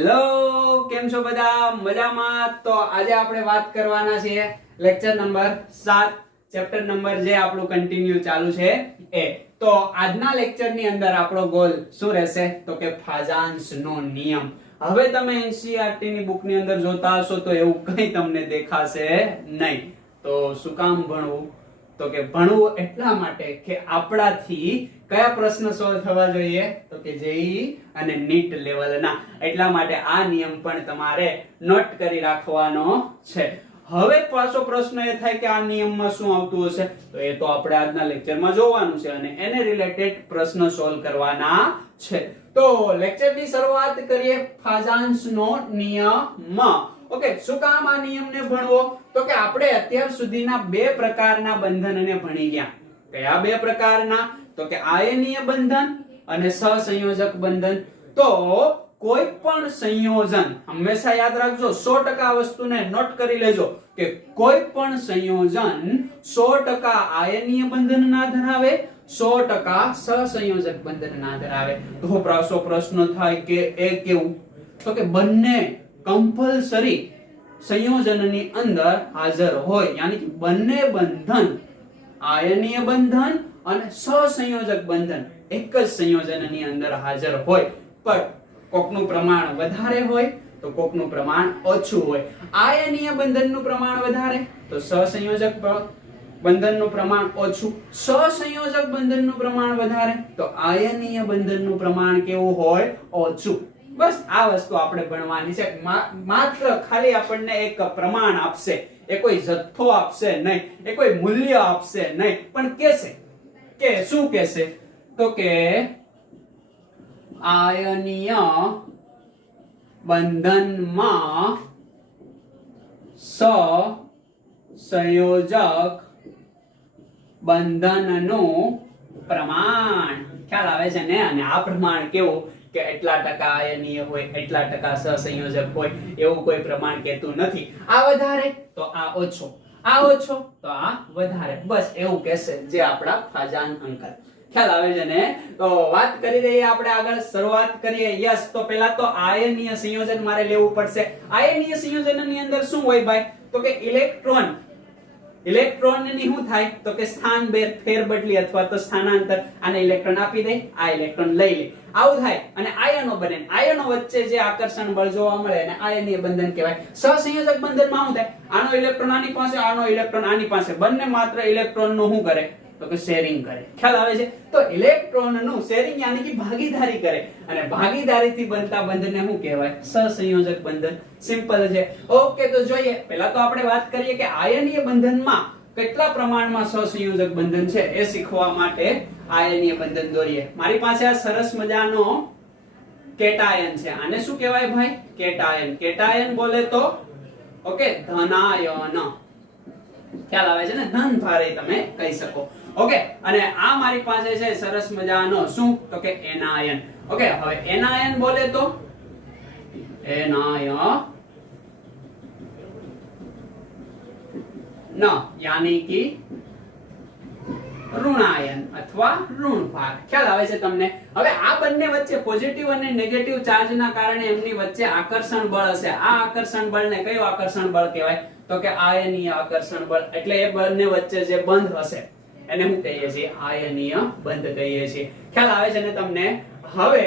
Hello, કેમ છો બધા? મજામાં? તો આજે આપણે વાત કરવાના છીએ લેક્ચર નંબર 7 ચેપ્ટર નંબર જે આપણું કન્ટિન્યુ ચાલુ છે એ. તો આજના લેક્ચર ની અંદર આપણો ગોલ શું રહેશે? તો કે ફાજાન્સનો નિયમ. હવે તમે એનસીઈઆરટી ની બુક ની અંદર જોતા હશો તો એવું કંઈ તમને દેખાશે નહીં. તો શું કામ ભણવું? તો કે ભણવું એટલા માટે કે આપણાથી કયા પ્રશ્ન સોલ્વ થવા જોઈએ? તો કે જેઈઈ અને નીટ લેવલના. એટલા માટે આ નિયમ પણ તમારે નોટ કરી રાખવાનો છે. હવે પાછો પ્રશ્ન એ થાય કે આ નિયમમાં શું આવતું હશે? તો એ તો આપણે આજના લેક્ચરમાં જોવાનું છે અને એને રિલેટેડ પ્રશ્ન સોલ્વ કરવાના છે. તો લેક્ચરની શરૂઆત કરીએ ફાજાન્સનો નિયમ. ઓકે, શું કામ આ નિયમને ભણવો? તો કે આપણે અત્યાર સુધીના બે પ્રકારના બંધનને ભણી ગયા. કયા બે પ્રકારના? તો કે આયનીય બંધન અને સહસંયોજક બંધન. તો કોઈ પણ સંયોજન હંમેશા યાદ રાખજો, 100% વસ્તુને નોટ કરી લેજો કે કોઈ પણ સંયોજન 100% આયનીય બંધન ના ધરાવે, 100% સહસંયોજક બંધન ના ધરાવે. તો પાછો પ્રશ્ન થાય કે એ કેવું? તો કે બંને કમ્પલસરી સંયોજનની અંદર હાજર હોય, યાની કે બંને બંધન આયનીય બંધન અને સહસંયોજક બંધન એક જ સંયોજનની અંદર હાજર હોય, પણ કોકનું પ્રમાણ વધારે હોય તો કોકનું પ્રમાણ ઓછું હોય. આયનીય બંધનનું પ્રમાણ વધારે તો સહસંયોજક બંધનનું પ્રમાણ ઓછું, સહસંયોજક બંધનનું પ્રમાણ વધારે તો આયનીય બંધનનું પ્રમાણ કેવું હોય? ઓછું. બસ આ વસ્તુ આપણે ભણવાની છે. માત્ર ખાલી આપણને એક પ્રમાણ આપશે, એ કોઈ જથ્થો આપશે નહીં, એ કોઈ મૂલ્ય આપશે નહીં, પણ કહેશે કે શું કહેશે? તો કે આયનીય બંધનમાં સહસંયોજક બંધનનું પ્રમાણ. ખ્યાલ આવે છે ને? અને આ પ્રમાણ કેવું કે એટલા ટકા આયનીય હોય, એટલા ટકા સહસંયોજક હોય, એવું કોઈ પ્રમાણ કહેતું નથી. આ વધારે તો આ ઓછો, આ ઓછો તો આ વધારે. બસ એવું કહેશે જે આપણા ફાજાન અંકલ. ખ્યાલ આવે છે ને? તો વાત કરી દઈએ આપણે આગળ, શરૂઆત કરીએ. યસ, તો પહેલા તો આયનીય સંયોજન મારે લેવું પડશે. આયનીય સંયોજનની અંદર શું હોય ભાઈ? તો કે ઇલેક્ટ્રોન. ઇલેક્ટ્રોનની શું થાય? તો કે સ્થાન ફેરબદલી અથવા તો સ્થાનાંતર. આને ઇલેક્ટ્રોન આપી દે, આ ઇલેક્ટ્રોન લઈ લે, આવું થાય અને આયનો બને. આયનો વચ્ચે જે આકર્ષણ બળ જોવા મળે એને આયનીય બંધન કહેવાય. સહસંયોજક બંધનમાં શું થાય? આનો ઇલેક્ટ્રોન આની પાસે, આનો ઇલેક્ટ્રોન આની પાસે, બંને માત્ર ઇલેક્ટ્રોન નું શું કરે? તો કે શેરિંગ કરે. ખ્યાલ આવે છે? તો ઇલેક્ટ્રોન નું શેરિંગ યાની કે ભાગીદારી કરે, અને ભાગીદારીથી બનતા બંધનને શું કહેવાય? સહસંયોજક બંધન. સિમ્પલ છે. ઓકે, તો જોઈએ. પહેલા તો આપણે વાત કરીએ કે આયનીય બંધનમાં કેટલા પ્રમાણમાં સહસંયોજક બંધન છે એ શીખવા માટે આયનીય બંધન દોરીએ. મારી પાસે આ સરસ મજાનો કેટાયન છે. આને શું કહેવાય ભાઈ? કેટાયન. કેટાયન બોલે તો ઓકે ધનાયન. ખ્યાલ આવે છે ને? ધન ભારે તમે કહી શકો. ઓકે, અને આ મારી પાસે છે સરસ મજાનો શું? તો કે એનાયન. ઓકે, હવે એનાયન બોલે તો એનાયન યાની કે ઋણાયન અથવા ઋણભાર. ખ્યાલ આવે છે તમને? હવે આ બંને વચ્ચે પોઝિટિવ અને નેગેટિવ ચાર્જના કારણે એમની વચ્ચે આકર્ષણ બળ હશે. આ આકર્ષણ બળને કયું આકર્ષણ બળ કહેવાય? તો કે આયનીય આકર્ષણ બળ. એટલે એ બંને વચ્ચે જે બંધ હશે એને શું કહીએ છીએ? આયનીય બંધ કહીએ છીએ. ખ્યાલ આવે છે ને તમને? હવે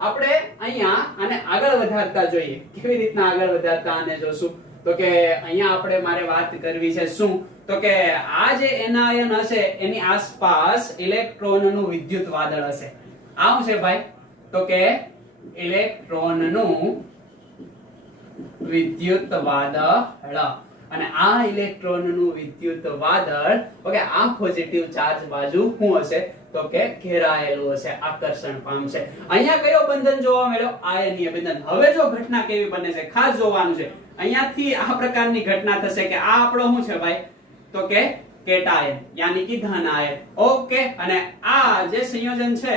આપણે અહીંયા આને આગળ વધારતા જોઈએ. કેવી રીતના આગળ વધારતા આને જોશું? તો કે અહીંયા આપણે મારે વાત કરવી છે શું? તો કે આ જે એનાયન હશે એની આસપાસ ઇલેક્ટ્રોનનું વિદ્યુત વાદળ હશે. આ શું છે ભાઈ? તો કે ઇલેક્ટ્રોનનું વિદ્યુત વાદળ. અને આ ઇલેક્ટ્રોનનું વિદ્યુત વાદળ ઓકે આ પોઝિટિવ ચાર્જ બાજુ શું હશે? તો કે ઘેરાયેલું હશે, આકર્ષણ પામશે. અહીંયા કયો બંધન જોવા મળ્યો? આયનીય બંધન. હવે જો ઘટના કેવી બને છે ખાસ જોવાનું છે. અહીંયાથી આ પ્રકારની ઘટના થશે કે આ આપણો શું છે ભાઈ? તો કે કેટાયન યાની કે ધનાયન. ઓકે, અને આ જે સંયોજન છે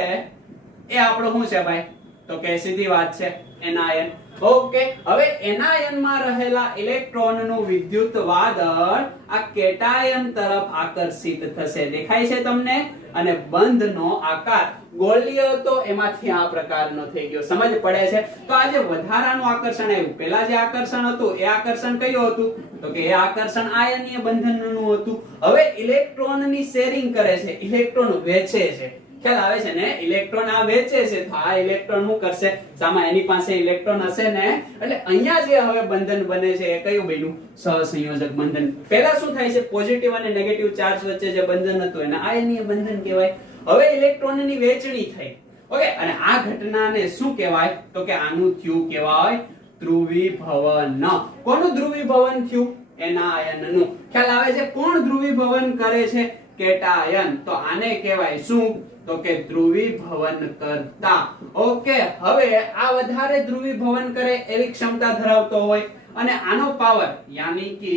એ આપણો શું છે ભાઈ? તો કે સીધી વાત છે એનાયન. ઓકે, હવે એનાયનમાં રહેલા ઇલેક્ટ્રોનનું વિદ્યુત વાદળ આ કેટાયન તરફ આકર્ષિત થશે. દેખાય છે તમને? અને બંધનો આકાર ગોળીય હતો એમાંથી આ પ્રકારનો થઈ ગયો. સમજ પડે છે? તો આ જે વધારાનું આકર્ષણ આવ્યું, પહેલા જે આકર્ષણ હતું એ આકર્ષણ કયું હતું? તો કે એ આકર્ષણ આયનીય બંધનનું હતું. હવે ઇલેક્ટ્રોનની શેરિંગ કરે છે, ઇલેક્ટ્રોન વેચે છે. ખ્યાલ આવે છે ને? ઇલેક્ટ્રોન આ વેચે છે તો આ ઇલેક્ટ્રોન શું કરશે? સામા એની પાસે ઇલેક્ટ્રોન હશે ને, એટલે અહીંયા જે હવે બંધન બને છે એ કયું બન્યું? સહસંયોજક બંધન. પહેલા શું થાય છે? પોઝિટિવ અને નેગેટિવ ચાર્જ વચ્ચે જે બંધન હતું એને આયનીય બંધન કહેવાય. હવે ઇલેક્ટ્રોનની વેચણી થઈ. ઓકે, અને આ ઘટનાને શું કહેવાય? તો કે આનું થયું કહેવાય ધ્રુવીભવન. કોનું ધ્રુવીભવન થયું? એનાયનનું. ખ્યાલ આવે છે? કોણ ધ્રુવીભવન કરે છે? કેટાયન. તો આને કહેવાય શું? તો કે ધ્રુવીભવન કરતા. ઓકે, હવે આ વધારે ધ્રુવીભવન કરે એવી ક્ષમતા ધરાવતો હોય અને આનો પાવર યાની કે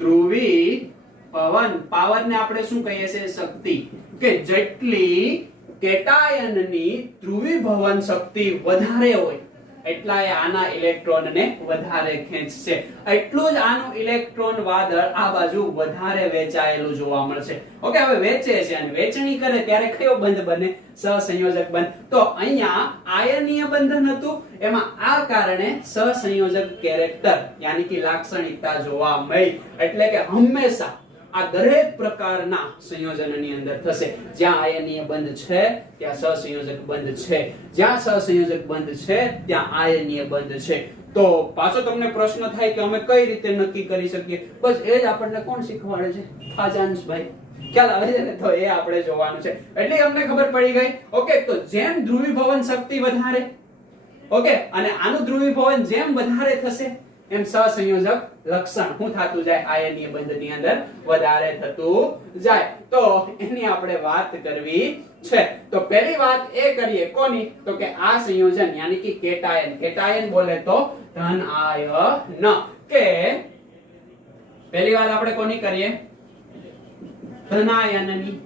ધ્રુવીભવન, પાવરને આપણે શું કહીએ છીએ? શક્તિ. કે જેટલી કેટાયનની ધ્રુવીભવન શક્તિ વધારે હોય એટલા એ આના ઇલેક્ટ્રોનને વધારે ખેંચશે. એટલું જ આનું ઇલેક્ટ્રોન વાદળ આ બાજુ વધારે વેચાયેલું જોવા મળશે. ઓકે, હવે વેચે છે અને વેચણી કરે ત્યારે કયો બંધ બને? સહસંયોજક બંધ. તો અહીંયા આયનીય બંધન હતું, એમાં આ કારણે સહસંયોજક કેરેક્ટર યાની કે લાક્ષણિકતા જોવા મળી. એટલે કે હંમેશા આ દરેક પ્રકારના સંયોજનની અંદર થશે. જ્યાં આયનીય બંધ છે ત્યાં સહસંયોજક બંધ છે, જ્યાં સહસંયોજક બંધ છે ત્યાં આયનીય બંધ છે. તો પાછો તમને પ્રશ્ન થાય કે અમે કઈ રીતે નક્કી કરી શકીએ? બસ એ જ આપણને કોણ શીખવાડે છે? ખાજાનભાઈ. ખ્યાલ આવે છે ને? તો એ આપણે જોવાનું છે. એટલે અમને ખબર પડી ગઈ. ઓકે, તો જેમ ધ્રુવીભવન શક્તિ વધારે, ઓકે, અને આનું ધ્રુવીભવન જેમ વધારે થશે એમ સહસંયોજક લક્ષણ શું થતું જાય? આયનીય બંધની અંદર વધારે થતું જાય. તો એની આપણે વાત કરવી છે. તો પહેલી વાત એ કરીએ કોની? તો કે આ સંયોજન યાની કે કેટાયન. કેટાયન બોલે તો ધન આયન. કે પહેલી વાત આપણે કોની કરીએ? ધનાયનની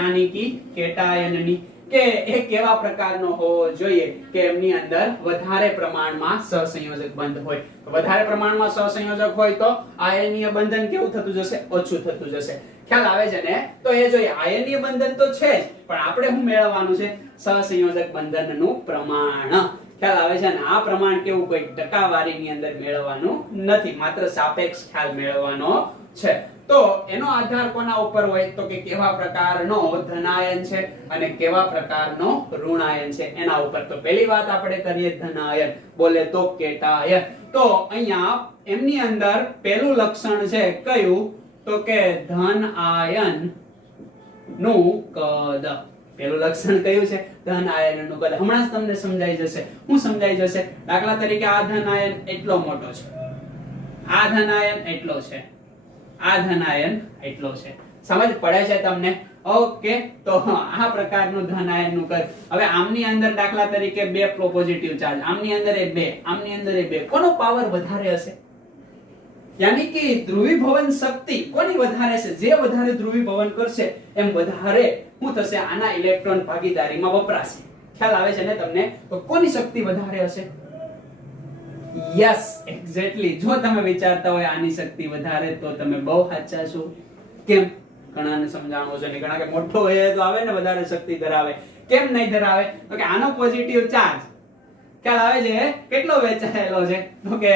યાની કે કેટાયનની. કે એ કેવા પ્રકારનો હોવો જોઈએ? કે એમની અંદર વધારે પ્રમાણમાં સહસંયોજક બંધ હોય. વધારે પ્રમાણમાં સહસંયોજક હોય તો આયનીય બંધન કેવું થતું જશે? ઓછું થતું જશે. ખ્યાલ આવે છે ને? તો એ જોઈએ. આયનીય બંધન તો છે જ, પણ આપણે શું મેળવવાનું છે? સહસંયોજક બંધનનું પ્રમાણ. ખ્યાલ આવે છે ને? આ પ્રમાણ કેવું કોઈ ટકાવારીની અંદર મેળવવાનું નથી, માત્ર સાપેક્ષ ખ્યાલ મેળવવાનો છે. તો એનો આધાર કોના ઉપર હોય? તો કે કેવા પ્રકારનો ધનાયન છે અને કેવા પ્રકારનો ઋણાયન છે એના ઉપર. તો પહેલી વાત આપણે કરીએ ધનાયન, બોલે તો કેટાયન. તો અહીંયા એમની અંદર પહેલું લક્ષણ છે કયું? તો કે ધન આયન નું કદ. પહેલું લક્ષણ કયું છે? ધન આયન નું કદ. હમણાં જ તમને સમજાઈ જશે. શું સમજાઈ જશે? દાખલા તરીકે આ ધન આયન એટલો મોટો છે, આ ધન આયન એટલો છે, આ ધનાયન એટલો છે. સમજ પડે છે તમને? ઓકે, તો આ પ્રકારનું ધનાયનનું કદ. હવે આમની અંદર દાખલા તરીકે બે પોઝિટિવ ચાર્જ, આમની અંદર એ બે, આમની અંદર એ બે. કોનો પાવર વધારે હશે? યાની કે ધ્રુવીભવન શક્તિ કોની વધારે છે? જે વધારે ધ્રુવીભવન કરશે એમ વધારે શું થશે? આના ઇલેક્ટ્રોન ભાગીદારીમાં વપરાશે. ખ્યાલ આવે છે ને તમને? તો કોની શક્તિ વધારે હશે? Yes, exactly. જો તમે વિચારતા હોય આની શક્તિ વધારે તો તમે બહુ સાચા છો. કેમ? ઘણાને સમજાવવું છે ને, ઘણા કે મોટો હોય તો આવે ને વધારે શક્તિ ધરાવે. કેમ નહીં ધરાવે? તો કે આનો પોઝિટિવ ચાર્જ ખ્યાલ આવે છે કેટલો વેચાયેલો છે? તો કે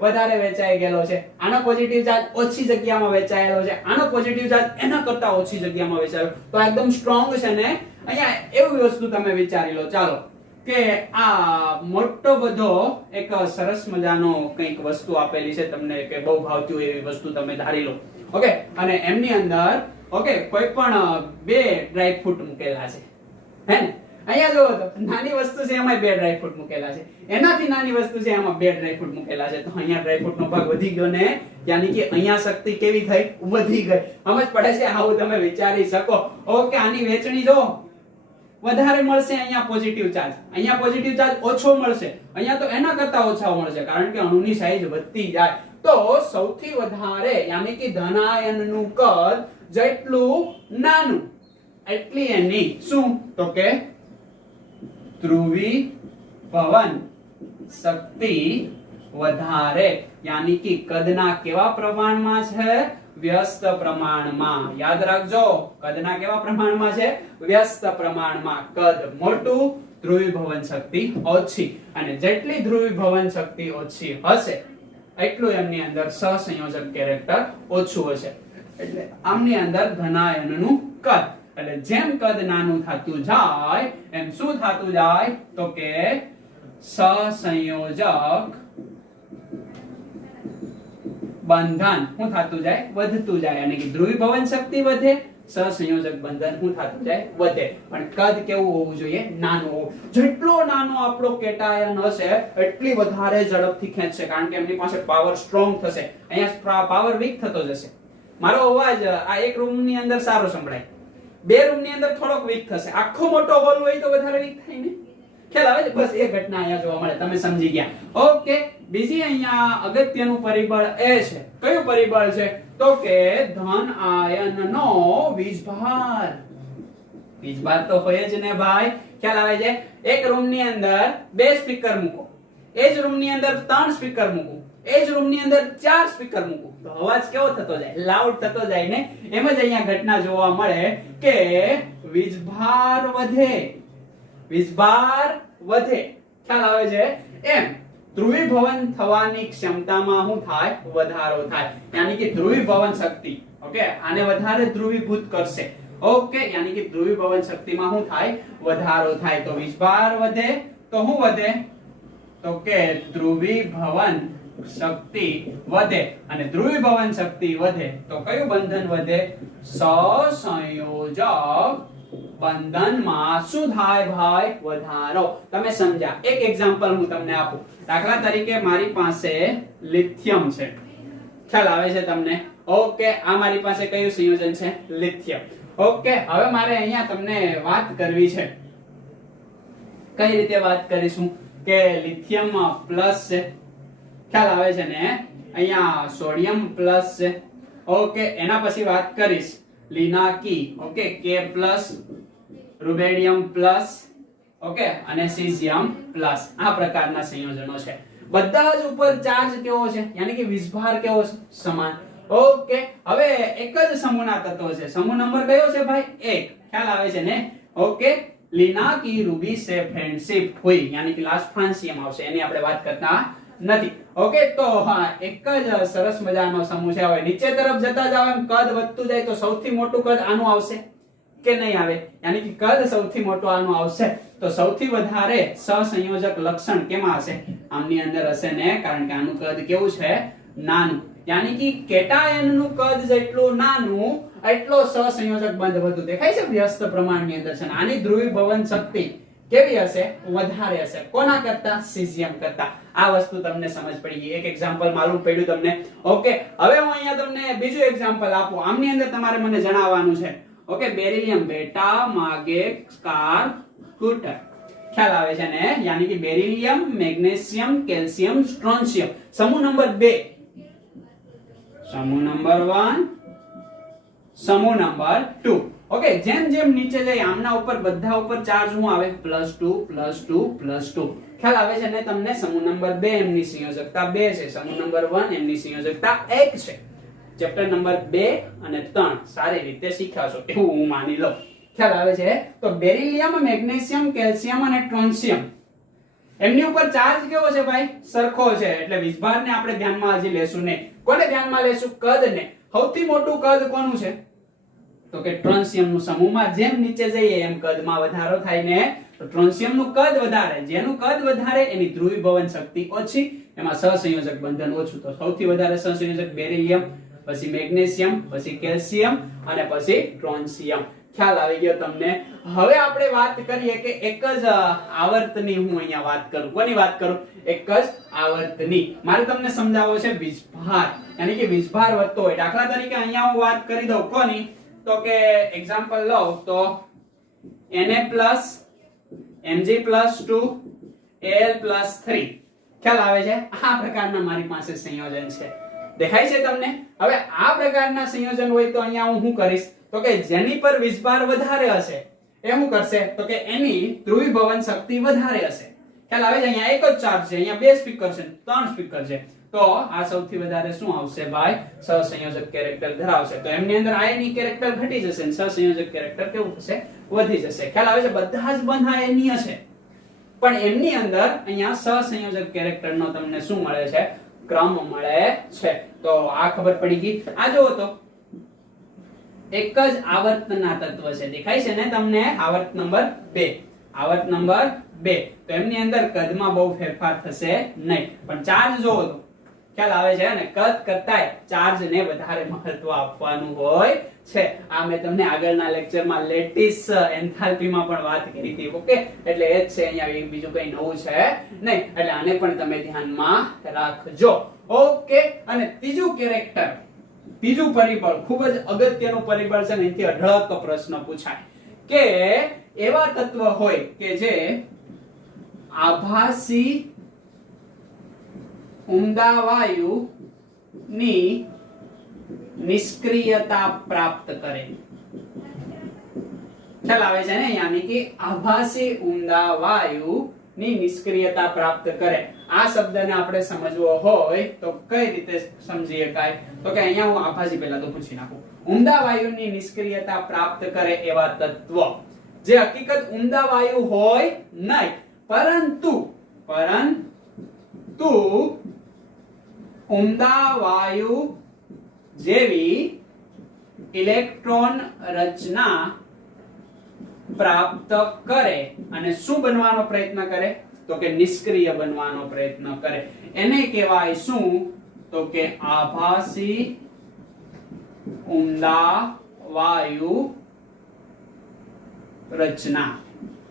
વધારે વેચાઈ ગયેલો છે. આનો પોઝિટિવ ચાર્જ ઓછી જગ્યામાં વેચાયેલો છે, આનો પોઝિટિવ ચાર્જ એના કરતા ઓછી જગ્યામાં વેચાયેલો. તો એકદમ સ્ટ્રોંગ છે ને. અહીંયા એવી વસ્તુ તમે વિચારી લો. ચાલો કે આ મોટો બધો એક સરસ મજાનો કંઈક વસ્તુ આપેલી છે તમને, કે બહુ ભાવતી હોય એવી વસ્તુ તમે ધારી લો. ઓકે, અને એમની અંદર ઓકે કોઈ પણ બે ડ્રાય ફ્રૂટ મૂકેલા છે, હે ને? અહીંયા જોવો તો નાની વસ્તુ છે એમાં બે ડ્રાય ફ્રૂટ મૂકેલા છે, એનાથી નાની વસ્તુ છે એમાં બે ડ્રાય ફ્રૂટ મૂકેલા છે. તો અહીંયા ડ્રાય ફ્રૂટ નો ભાગ વધી ગયો ને, યાની કે અહીંયા શક્તિ કેવી થઈ? વધી ગઈ. સમજ પડે છે? આવું તમે વિચારી શકો. ઓકે, આની વેચણી જો વધારે મળશે અહીંયા પોઝિટિવ ચાર્જ, અહીંયા પોઝિટિવ ચાર્જ ઓછો મળશે, અહીંયા તો એના કરતા ઓછા મળશે, કારણ કે અણુની સાઈઝ વધતી જાય. તો સૌથી વધારે યાની કે ધનાયનનું કદ જેટલું નાનું એટલી એની શું? તો કે ધ્રુવીભવન શક્તિ વધારે, યાની કે કદના કેવા પ્રમાણમાં છે? વ્યસ્ત પ્રમાણમાં. યાદ રાખજો, કદના કેવા પ્રમાણમાં છે? વ્યસ્ત પ્રમાણમાં. કદ મોટું, ધ્રુવીભવન શક્તિ ઓછી, અને જેટલી ધ્રુવીભવન શક્તિ ઓછી હશે એટલું એમની અંદર સહસંયોજક કેરેક્ટર ઓછું હશે. એટલે આમની અંદર ધનાયનનું કદ, એટલે જેમ કદ નાનું થતું જાય એમ શું થતું જાય? તો કે સહસંયોજક બંધન શું થતું જાય? વધતું જાય. એટલે કે ધ્રુવીભવન શક્તિ વધે, સહસંયોજક બંધન શું થતું જાય? વધે. પણ કદ કેવું હોવું જોઈએ? નાનું હોવું. જેટલો નાનો આપણો કેટાયન હશે એટલી વધારે ઝડપથી ખેંચશે, કારણ કે એમની પાસે પાવર સ્ટ્રોંગ થશે. અહીંયા પાવર વીક થતો જશે. મારો અવાજ આ એક રૂમ ની અંદર સારો સંભળાય, બે રૂમ ની અંદર થોડોક વીક થશે. આખો મોટો હોલ હોય તો વધારે વીક થાય ને. ખ્યાલ આવે છે? બસ એ ઘટના અહીંયા જોવા મળે. તમે સમજી ગયા. ઓકે, બીજી અહીંયા અગત્યનું પરિબળ એ છે. કયું પરિબળ છે? તો કે ધન આયનનો વીજભાર. વીજભાર તો હોય જ ને ભાઈ. ખ્યાલ આવે છે? એક રૂમ ની અંદર બે સ્પીકર મૂકો, એ જ રૂમ ની અંદર ત્રણ સ્પીકર મૂકો, એ જ રૂમ ની અંદર ચાર સ્પીકર મૂકો, તો અવાજ કેવો થતો જાય? લાઉડ થતો જાય ને. એમ જ અહીંયા ઘટના જોવા મળે કે વીજભાર વધે, વીજભાર વધે. ખ્યાલ આવે છે? એમ ધ્રુવીભવન થવાની ક્ષમતામાં શું થાય? વધારો થાય. યાની કે ધ્રુવીભવન શક્તિ, ઓકે, આને વધારે ધ્રુવીભૂત કરશે. ઓકે, યાની કે ધ્રુવીભવન શક્તિમાં શું થાય? વધારો થાય. તો વીજભાર વધે તો શું વધે? તો કે ધ્રુવીભવન શક્તિ વધે, અને ધ્રુવીભવન શક્તિ વધે તો કયું બંધન વધે? સહસંયોજક બંધનમાં શું થાય ભાઈ? વધારો. તમે સમજ્યા? એક એક્ઝામ્પલ હું તમને આપું. દાખલા તરીકે મારી પાસે લિથિયમ છે. ખ્યાલ આવે છે તમને? ઓકે, આ મારી પાસે કયું સંયોજન છે? લિથિયમ. ઓકે, હવે મારે અહીંયા તમને વાત કરવી છે. કઈ રીતે વાત કરીશું? કે લિથિયમ પ્લસ છે, ખ્યાલ આવે છે ને? અહીંયા સોડિયમ પ્લસ છે. ઓકે, એના પછી વાત કરીશ લિનાકી, ઓકે, કે પ્લસ, રૂબેડિયમ પ્લસ, ઓકે, અને સીઝિયમ પ્લસ. આ પ્રકારના સંયોજનો છે. બધા જ ઉપર ચાર્જ કેવો છે? યાની કે વીજભાર કેવો છે? સમાન. ઓકે, હવે એક જ સમૂહના તત્વો છે. સમૂહ નંબર કયો છે ભાઈ? 1. ખ્યાલ આવે છે ને? ઓકે, લીના કી રૂબી સે ફ્રેન્ડશિપ હુઈ, યાની કે લાસ્ટ ફ્રાન્સિયમ આવશે, એની આપણે વાત કરતા નથી. ઓકે, તો હા, એક જ સરસ મજાનો સમૂહ છે. હવે નીચે તરફ જતા જાવ એમ કદ વધતું જાય તો સૌથી મોટું કદ આનું આવશે કે નહીં આવે? યાની કે કદ સૌથી મોટું આનું આવશે. તો સૌથી વધારે સહસંયોજક લક્ષણ કેમાં હશે? આમની અંદર હશે ને, કારણ કે આનું કદ કેવું છે? નાનું. યાની કે કેટાયનનું કદ જેટલું નાનું એટલો સહસંયોજક બંધ વધુ. દેખાય છે? વ્યસ્ત પ્રમાણની અંદર છે. આની ધ્રુવીભવન શક્તિ કેવી હશે? વધારે હશે. કોના કરતા? સીઝિયમ કરતા. આ વસ્તુ તમને સમજ પડી ગઈ. એક એક્ઝામ્પલ માલુમ પડ્યું તમને. ઓકે, હવે હું અહીંયા તમને બીજું એક્ઝામ્પલ આપું. આમની અંદર તમારે મને જણાવવાનું છે. ઓકે, બેરિલિયમ બેટા માગે કાર સ્કૂટર. ખ્યાલ આવે છે ને? યાની કે બેરિલિયમ, મેગ્નેશિયમ, કેલ્શિયમ, સ્ટ્રોન્શિયમ. સમૂહ નંબર 2, સમૂહ નંબર 1, સમૂહ નંબર 2. ઓકે, જેમ જેમ નીચે જાય આમના ઉપર બધા ઉપર ચાર્જ શું આવે? +2 +2 +2. ખ્યાલ આવે છે ને તમને? સમૂહ નંબર 2 એમની સંયોજકતા 2 છે, સમૂહ નંબર 1 એમની સંયોજકતા 1 છે. ચેપ્ટર નંબર 2 અને 3 સારી રીતે શીખ્યા છો એવું હું માની લઉં. ખ્યાલ આવે છે? તો બેરિલિયમ, મેગ્નેશિયમ, કેલ્શિયમ અને ટ્રોન્શિયમ એમની ઉપર ચાર્જ કેવો છે ભાઈ? સરખો છે. એટલે વીજભારને આપણે ધ્યાનમાં હજી લેશું નહીં. કોને ધ્યાનમાં લેશું? કદને. સૌથી મોટું કદ કોનું છે? તો કે ટ્રોન્શિયમનું. સમૂહમાં જેમ નીચે જઈએ એમ કદમાં વધારો થાય ને, તો ટ્રોન્શિયમનું કદ વધારે. જેનું કદ વધારે એની ધ્રુવીભવન શક્તિ ઓછી, એમાં સહસંયોજક બંધન ઓછું. તો સૌથી વધારે સહસંયોજક બેરિલિયમ, પછી મેગ્નેશિયમ, પછી કેલ્શિયમ અને પછી ટ્રોન્શિયમ. ખ્યાલ આવી ગયો તમને? હવે આપણે વાત કરીએ કે એક જ આવર્તની હું અહીંયા વાત કરું. કોની વાત કરું? એક જ આવર્તની. મારે તમને સમજાવવો છે વીજભાર, યાની કે વીજભાર વધતો હોય. દાખલા તરીકે અહીંયા હું વાત કરી દઉં કોની? તો કે એક્ઝામ્પલ લઉં તો Na+, Mg+2, Al+3. ખ્યાલ આવે છે? આ પ્રકારના મારી પાસે સંયોજન છે. દેખાય છે તમને? હવે આ પ્રકારના સંયોજન હોય તો અહીંયા હું શું કરીશ? તો કે જેની પર વીજભાર વધારે હશે એ શું કરશે? તો કે એની ધ્રુવીભવન શક્તિ વધારે હશે. ખ્યાલ આવે છે? અહીંયા એક જ ચાર્જ છે, અહીંયા બે સ્પીકર છે, ત્રણ સ્પીકર છે, તો આ સૌથી વધારે શું આવશે ભાઈ? સહસંયોજક કેરેક્ટર ધરાવશે. તો એમની અંદર આયની કેરેક્ટર ઘટી જશે અને સહસંયોજક કેરેક્ટર કેવું થશે? વધી જશે. ખ્યાલ આવે છે? બધા જ બંધ આયનીય છે, પણ એમની અંદર અહીંયા સહસંયોજક કેરેક્ટરનો તમને શું મળે છે? ક્રમ મળે છે. તો આ ખબર પડી ગઈ. આ જુઓ તો એક જ આવર્તના તત્વ છે, દેખાય છે ને તમને? આવર્ત નંબર 2, આવર્ત નંબર 2. તો એમની અંદર કદમાં બહુ ફેરફાર થશે નહીં, પણ ચાર્જ જોવો તો ખ્યાલ આવે છે ને? કદ કરતાંય ચાર્જને વધારે મહત્વ આપવાનું હોય છે. આ મેં તમને આગળના લેક્ચરમાં લેટિસ એન્થાલ્પીમાં પણ વાત કરી હતી. ઓકે, એટલે એ જ છે, અહીંયા બીજું કઈ નવું છે નહીં. એટલે આને પણ તમે ધ્યાનમાં રાખજો. ઓકે, અને ત્રીજું કેરેક્ટર, ત્રીજું પરિબળ ખૂબ જ અગત્યનું પરિબળ છે ને, એથી અઢળક પ્રશ્ન પૂછાય કે એવા તત્વ હોય કે જે આભાસી ઉમદા વાયુ ની નિષ્ક્રિયતા પ્રાપ્ત કરે. ખ્યાલ આવે છે ને? યાની કે આભાસી ઉમદા વાયુ ની નિષ્ક્રિયતા પ્રાપ્ત કરે. આ શબ્દને આપણે સમજવો હોય તો કઈ રીતે સમજી શકાય? તો કે અહીંયા હું આભાસી પહેલા તો પૂછી નાખું. ઉમદા વાયુની નિષ્ક્રિયતા પ્રાપ્ત કરે એવા તત્વ જે હકીકત ઉમદા વાયુ હોય નહીં, પરંતુ ઉમદા વાયુ જેવી ઇલેક્ટ્રોન રચના પ્રાપ્ત કરે અને શું બનવાનો પ્રયત્ન કરે? તો કે નિષ્ક્રિય બનવાનો પ્રયત્ન કરે. એને કહેવાય શું? તો કે આભાસી ઉમદા વાયુ રચના.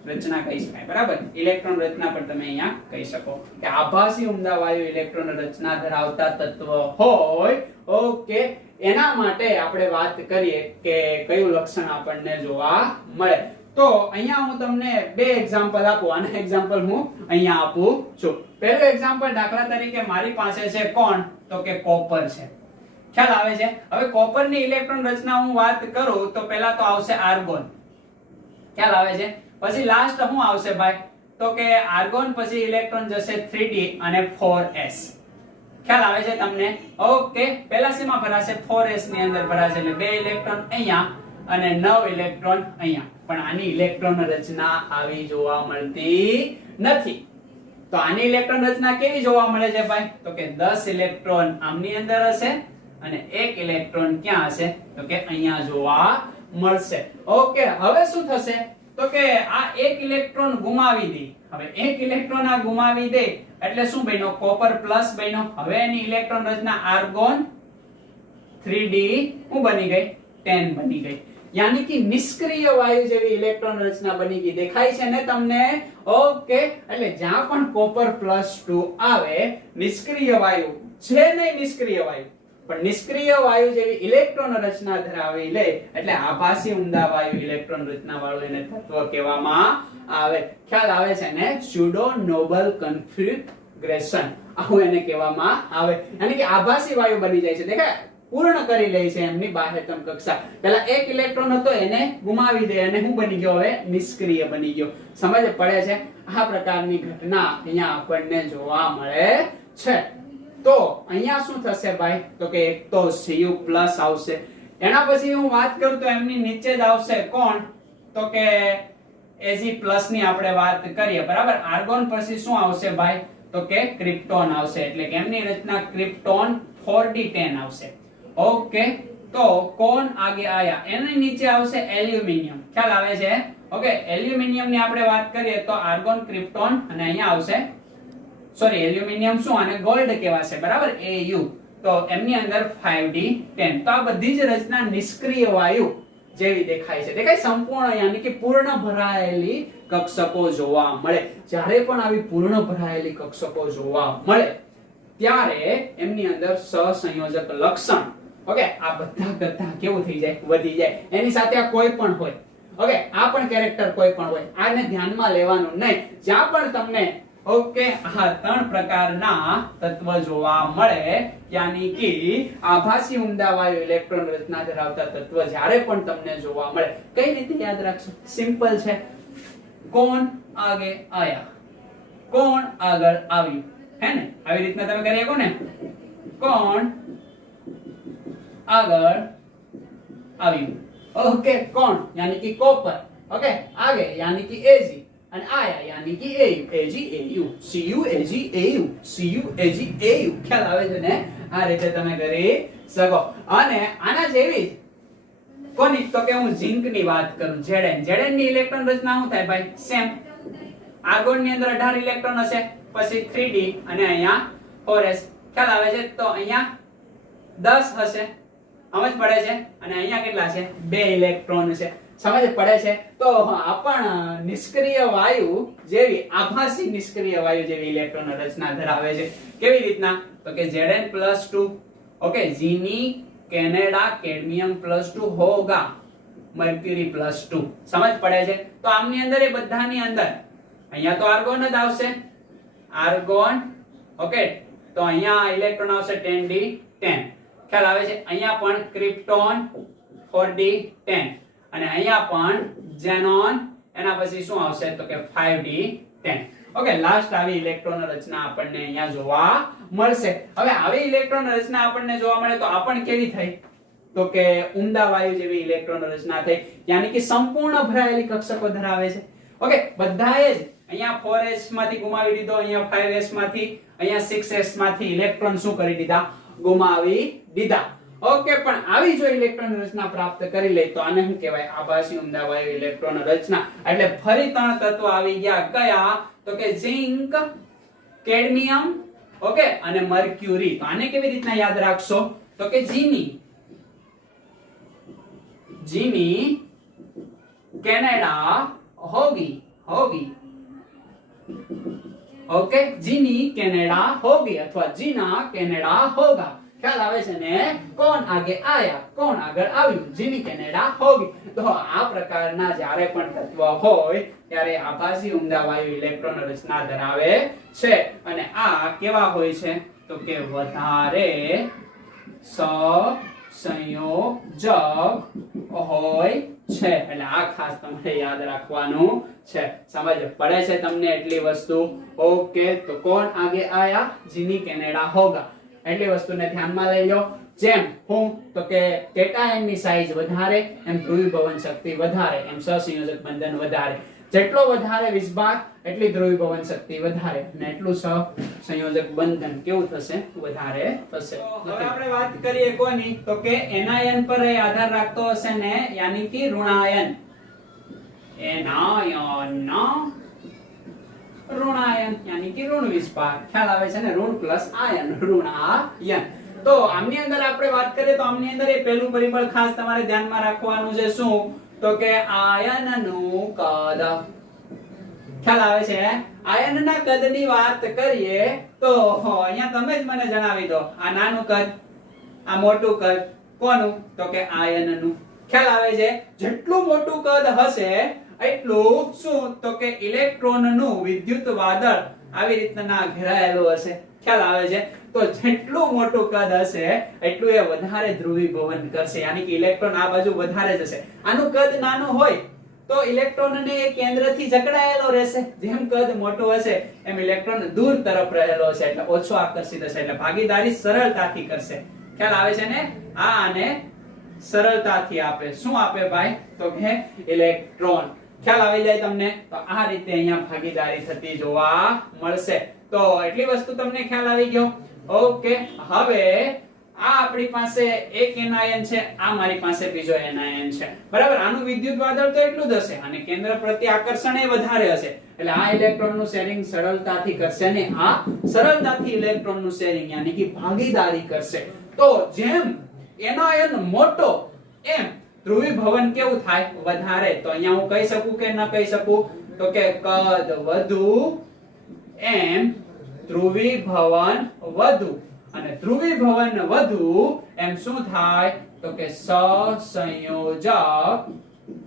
રચના કહી શકાય, બરાબર? ઇલેક્ટ્રોન રચના પણ તમે અહીંયા કહી શકો કે આભાસી ઉમદા વાયુ ઇલેક્ટ્રોન રચના ધરાવતા તત્વ હોય. ઓકે, એના માટે આપણે વાત કરીએ કે કયું લક્ષણ આપણને જોવા મળે. તો અહીંયા હું તમને બે એક્ઝામ્પલ આપું. આના એક્ઝામ્પલ હું અહીંયા આપું છું. પહેલું એક્ઝામ્પલ, દાખલા તરીકે મારી પાસે છે કોણ? તો કે કોપર છે. ખ્યાલ આવે છે? હવે કોપરની ઇલેક્ટ્રોન રચના હું વાત કરું તો પહેલા તો આવશે આર્ગોન. ખ્યાલ આવે છે? પછી લાસ્ટ શું આવશે ભાઈ? તો કે આર્ગોન પછી ઇલેક્ટ્રોન જશે 3d અને 4s. ખ્યાલ આવે છે તમને? ઓકે, પહેલા શેમાં ભરાશે? 4s ની અંદર ભરાશે, એટલે 2 ઇલેક્ટ્રોન અહીંયા અને 9 ઇલેક્ટ્રોન અહીંયા. પણ આની ઇલેક્ટ્રોન રચના આવી જોવા મળતી નથી. તો આની ઇલેક્ટ્રોન રચના કેવી જોવા મળે છે ભાઈ? તો કે 10 ઇલેક્ટ્રોન આમની અંદર હશે અને 1 ઇલેક્ટ્રોન ક્યાં હશે? તો કે અહીંયા જોવા મળશે. ઓકે, હવે શું થશે? તો કે આ 1 ઇલેક્ટ્રોન ગુમાવી દે. હવે 1 ઇલેક્ટ્રોન આ ગુમાવી દે એટલે શું બન્યો? કોપર પ્લસ બન્યો. હવે એની ઇલેક્ટ્રોન રચના આર્ગોન 3d હું બની ગઈ? 10 બની ગઈ. યાની કે નિષ્ક્રિય વાયુ જેવી ઇલેક્ટ્રોન રચના બની ગઈ. દેખાય છે ને તમને? ઓકે, એટલે જ્યાં પણ કોપર +2 આવે, નિષ્ક્રિય વાયુ છે નહીં, નિષ્ક્રિય વાયુ પણ નિષ્ક્રિય વાયુ જેવી ઇલેક્ટ્રોન રચના ધરાવી લે એટલે આભાસી ઉમદા વાયુ ઇલેક્ટ્રોન રચના વાળું એને તત્વ કહેવામાં આવે. ખ્યાલ આવે છે ને? સ્યુડો નોબલ કન્ફિગ્યુરેશન આવું એને કહેવામાં આવે. યાની કે આભાસી વાયુ બની જાય છે. દેખાય? પૂર્ણ કરી લે છે એમની બાહ્યતમ કક્ષા. પહેલા 1 ઇલેક્ટ્રોન હતો એને ગુમાવી દે અને શું બની ગયો? હવે નિષ્ક્રિય બની ગયો. સમજ પડે છે? આ પ્રકારની ઘટના અહીંયા આપણને જોવા મળે છે. તો અહીંયા શું થશે ભાઈ? તો કે એક તો Cu+ આવશે. એના પછી હું વાત કરું તો એમની નીચે જ આવશે કોણ? તો કે Ag+ ની આપણે વાત કરીએ, બરાબર? આર્ગોન પછી શું આવશે ભાઈ? તો કે ક્રિપ્ટોન આવશે. એટલે કે એમની રચના ક્રિપ્ટોન 4d10 આવશે. ઓકે, તો કોણ આગે આયા? એની નીચે આવશે એલ્યુમિનિયમ. ખ્યાલ આવે છે? ઓકે, એલ્યુમિનિયમ ની આપણે વાત કરીએ તો આર્ગોન, ક્રિપ્ટોન અને અહીંયા આવશે સોરી એલ્યુમિનિયમ શું આને ગોલ્ડ કહેવાશે, બરાબર? Au. તો એમની અંદર 5d10. તો આ બધી જ રચના નિષ્ક્રિય વાયુ જેવી દેખાય છે. દેખાય? સંપૂર્ણ યાની કે પૂર્ણ ભરાયેલી કક્ષકો જોવા મળે. જ્યારે પણ આવી પૂર્ણ ભરાયેલી કક્ષકો જોવા મળે ત્યારે એમની અંદર સહસંયોજક લક્ષણ ઓકે આ બધા કરતા કેવું થઈ જાય? વધી જાય. એની સાથે આ કોઈ પણ હોય, ઓકે, આ પણ કેરેક્ટર કોઈ પણ હોય, આને ધ્યાનમાં લેવાનું નહીં. જ્યાં પણ તમને ઓકે આ 3 પ્રકારના તત્વ જોવા મળે યાની કે આભાસી ઉમદા વાયુ ઇલેક્ટ્રોન રચના ધરાવતા તત્વ જ્યારે પણ તમને જોવા મળે, કઈ રીતે યાદ રાખશો? સિમ્પલ છે. કોણ આગે આયા, કોણ આગળ આવ્યું, હે ને? આવી રીતના તમે કરી શકો ને, કોણ આગળ આવ્યું. ओके, कोण यानी कि कॉपर, ओके, आगे यानी कि एजी અને આયા यानी कि एयू, एजी एयू, सीयू एजी एयू, सीयू एजी एयू. ખ્યાલ આવે છે ને? આ રીતે તમે કરી શકો. અને આના જેવી કોની, તો કે હું ઝિંક ની વાત કરું, Zn. Zn ની ઇલેક્ટ્રોન રચના શું થાય ભાઈ? સેમ. આર્ગોન ની અંદર 18 ઇલેક્ટ્રોન હશે, પછી 3d અને અહીંયા 4s. ખ્યાલ આવે છે? તો અહીંયા 10 હશે, સમજ પડે છે? અને અહીંયા કેટલા છે? 2 ઇલેક્ટ્રોન છે, સમજ પડે છે? તો આ પણ નિષ્ક્રિય વાયુ જેવી, આભાસી નિષ્ક્રિય વાયુ જેવી ઇલેક્ટ્રોન રચના ધરાવે છે. કેવી રીતના? તો કે Zn+2, ઓકે, ઝીની કેનેડા કેડમિયમ +2 હોગા મર્ક્યુરી +2. સમજ પડે છે? તો આમની અંદર એ બધાની અંદર અહીંયા તો આર્ગોન જ આવશે, આર્ગોન, ઓકે, તો અહીંયા ઇલેક્ટ્રોન આવશે 10d10. ખ્યાલ આવે છે? અહીંયા પણ ક્રિપ્ટોન 4d10 અને અહીંયા પણ ઝેનોન, એના પછી શું આવશે તો કે 5d10. ઓકે, લાસ્ટ આવી ઇલેક્ટ્રોન રચના આપણને અહીંયા જોવા મળશે. હવે આવી ઇલેક્ટ્રોન રચના આપણને જોવા મળે તો આપણ કેવી થઈ? તો કે ઉમદા વાયુ જેવી ઇલેક્ટ્રોન રચના થઈ, યાની કે સંપૂર્ણ ભરાયેલી કક્ષકો ધરાવે છે. ઓકે, બધાએ જ અહીંયા 4s માંથી ગુમાવી દીધો, અહીંયા 5s માંથી, અહીંયા 6s માંથી ઇલેક્ટ્રોન શું કરી દીધા? ગુમાવી દીધા. ઓકે, પણ આવી જો ઇલેક્ટ્રોન રચના પ્રાપ્ત કરી લે તો આને શું કહેવાય? આભાસી ઉમદા વાયુ ઇલેક્ટ્રોન રચના. એટલે ફરી 3 તત્વો આવી ગયા. કયા? તો કે ઝિંક, કેડમિયમ, ઓકે, અને મર્ક્યુરી. તો આને કેવી રીતના યાદ રાખશો? તો કે જીની કેનેડા હોગી, ओके, जीनी कैनेडा होगी अथवा जीना कैनेडा होगा. ख्याल આવે છે ને? કોણ આગે આયા, કોણ આગળ આવ્યું? જીની કેનેડા હોગી. તો આ પ્રકારના જ્યારે પણ તત્વ હોય ત્યારે આભાસી ઉમદા વાયુ ઇલેક્ટ્રોન રચના ધરાવે છે. અને આ કેવા હોય છે? તો કે વધારે સહસંયોજક હોય છે. એટલે આ ખાસ તમારે યાદ રાખવાનું છે. સમજ પડે છે તમને એટલી વસ્તુ? ઓકે, તો કોણ આગે આયા? જીની કેનેડા હોગા. એટલી વસ્તુને ધ્યાનમાં લઈ લો. જેમ હું તો કે કેટાયન ની સાઈઝ વધારે એમ ધ્રુવીભવન શક્તિ વધારે, એમ સહસંયોજક બંધન વધારે. જેટલો વધારે વિસ્ભાર એટલી ધ્રુવીભવન શક્તિ વધારે, અને એટલું સહસંયોજક બંધન કેવું થશે? વધારે થશે. હવે આપણે વાત કરીએ કોની? તો કે એનાયન પર એ આધાર રાખતો હશે ને, યાની કે ઋણાયન. ઋણાયન યાની કે ઋણ વિસ્ભાર. ખ્યાલ આવે છે ને? ઋણ પ્લસ આયન, ઋણાયન. તો આમની અંદર આપણે વાત કરીએ તો આમની અંદર એ પહેલું પરિબળ ખાસ તમારે ધ્યાનમાં રાખવાનું છે. શું? તો કે આયનનું કદ. ખ્યાલ આવે છે? આયનના કદની વાત કરીએ તો અહીંયા તમે જ મને જણાવી દો, આ નાનું કદ, આ મોટું કદ, કોનું? તો કે આયનનું. ખ્યાલ આવે છે? જેટલું મોટું કદ હશે એટલું શું? તો કે ઇલેક્ટ્રોનનું વિદ્યુત વાદળ આવી રીતના ઘેરાયેલું હશે. ખ્યાલ આવે છે? તો જેટલું મોટું કદ હશે એટલું એ વધારે ધ્રુવીભવન કરશે, યાની કે ઇલેક્ટ્રોન આ બાજુ વધારે જશે. આનું કદ નાનું હોય તો ઇલેક્ટ્રોનને કેન્દ્રથી જકડાયેલો રહેશે. જેમ કદ મોટું હશે એમ ઇલેક્ટ્રોન દૂર તરફ રહેલો હશે, એટલે ઓછો આકર્ષિત હશે, એટલે ભાગીદારી સરળતાથી કરશે. ખ્યાલ આવે છે ને? આ આને સરળતાથી આપે. શું આપે ભાઈ? તો કે ઇલેક્ટ્રોન. ખ્યાલ આવી જાય તમને? તો આ રીતે અહીંયા ભાગીદારી થતી જોવા મળશે. તો એટલી વસ્તુ તમને ખ્યાલ આવી ગયો? ઓકે, હવે આ આપણી પાસે એક એનાયન છે, આ મારી પાસે બીજો એનાયન છે, બરાબર? આનું વિદ્યુત વાદળ તો એટલું જ હશે અને કેન્દ્ર પ્રતિ આકર્ષણ એ વધારે હશે, એટલે આ ઇલેક્ટ્રોનનું શેરિંગ સરળતાથી કરશે ને આ સરળતાથી ઇલેક્ટ્રોનનું શેરિંગ યાની કે ભાગીદારી કરશે. તો જેમ એનાયન મોટો એમ ધ્રુવીભવન કેવું થાય? વધારે. તો અહીંયા હું કહી શકું કે ન કહી શકું? તો કે કદ વધુ એમ ધ્રુવીભવન વધુ, અને ધ્રુવીભવન વધુ એમ શું થાય? તો કે સહસંયોજક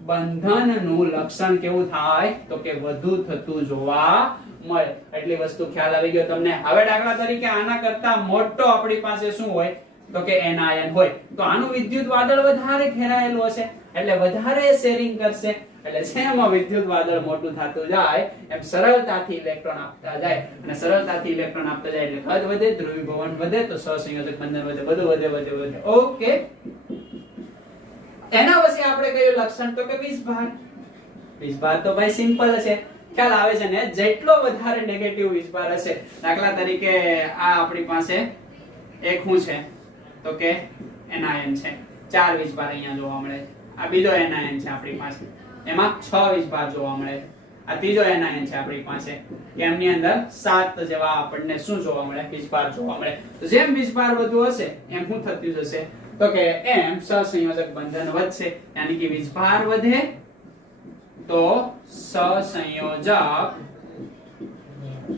બંધનનું લક્ષણ કેવું થાય? તો કે વધુ થતું જોવા મળે. એટલી વસ્તુ ખ્યાલ આવી ગયો તમને? હવે દાખલા તરીકે આના કરતા મોટો આપણી પાસે શું હોય? તો કે એનાયન હોય. તો આનું વિદ્યુત વાદળ વધારે ઘેરાયેલું હશે એટલે વધારે શેરિંગ કરશે, એટલે જેમ વિદ્યુત વાદળ મોટું થતું જાય એમ સરળતાથી ઇલેક્ટ્રોન આપતા જાય અને સરળતાથી ઇલેક્ટ્રોન આપતા જાય એટલે કદ વધે, ધ્રુવીભવન વધે, તો સહસંયોજક બંધન વધે, બધું વધે. ઓકે, એના પછી આપણે કયું લક્ષણ તો કે વીજભાર. વીજભાર તો ભાઈ સિમ્પલ છે, ખ્યાલ આવે છે ને. જેટલો વધારે નેગેટિવ વીજભાર હશે, દાખલા તરીકે આ આપણી પાસે એક શું છે તો કે એનાયન છે, 4 વીજભાર અહીંયા જોવા મળે છે. આ બીજો એનાયન છે આપણી પાસે, એમાં 6 વીજભાર જોવા મળે છે. આ ત્રીજો એનાયન છે આપણી પાસે, એમની અંદર 7 જેવા આપણને શું જોવા મળે, વીજભાર જોવા મળે. તો જેમ વીજભાર વધુ હશે એમ શું થતું જશે તો કે એમ સહસંયોજક બંધન વધશે, યાની કે વીજભાર વધે તો સહસંયોજક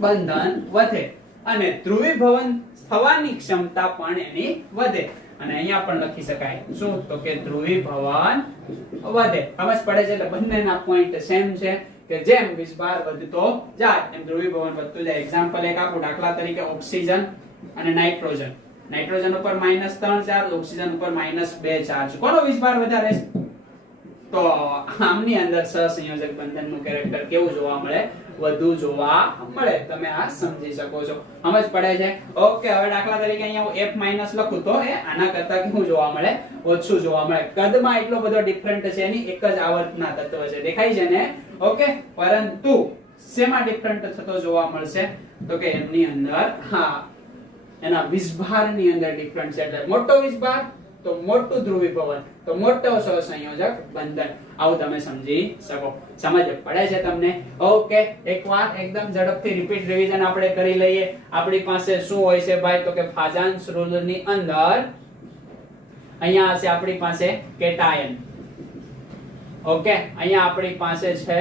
બંધન વધે અને ધ્રુવીભવન થવાની ક્ષમતા પણ એની વધે. અને અહીંયા પણ લખી શકાય શું તો કે ધ્રુવીભવન વધે. સમજ પડે છે? એટલે બંનેના પોઈન્ટ સેમ છે કે જેમ વીજભાર વધતો જાય એમ ધ્રુવીભવન વધતું જાય. એક્ઝામ્પલ એક આપું, દાખલા તરીકે ઓક્સિજન અને નાઇટ્રોજન. નાઇટ્રોજન ઉપર -3 ચાર્જ, ઓક્સિજન ઉપર -2 ચાર્જ. કોનો વીજભાર વધારે છે? તો આમની અંદર સહસંયોજક બંધનનું કેરેક્ટર કેવું જોવા મળે? વધુ જોવા મળે. તમે આ સમજી શકો છો, સમજ પડે છે? ઓકે, હવે દાખલા તરીકે અહીંયા હું F- લખું તો એ આના કરતા કેવું જોવા મળે? ઓછું જોવા મળે. કદમાં એટલો બધો ડિફરન્ટ છે, એની એક જ આવર્તના તત્વ છે, દેખાય છે ને? ઓકે, પરંતુ શેમાં ડિફરન્ટ થતો જોવા મળશે તો કે એમની અંદર એના વીજભારની અંદર ડિફરન્ટ છે. એટલે મોટો વીજભાર તો મોટું ધ્રુવીભવન, તો મોટો સહસંયોજક બંધન. આવું તમે સમજી શકો. સમજ પડે છે તમને? ઓકે, એકવાર એકદમ ઝડપથી રિપીટ રિવિઝન આપણે કરી લઈએ. આપણી પાસે શું હોય છે ભાઈ તો કે ફાજાન્સ રૂલની અંદર અહીંયા હશે આપણી પાસે કેટાયન. ઓકે, અહીંયા આપણી પાસે છે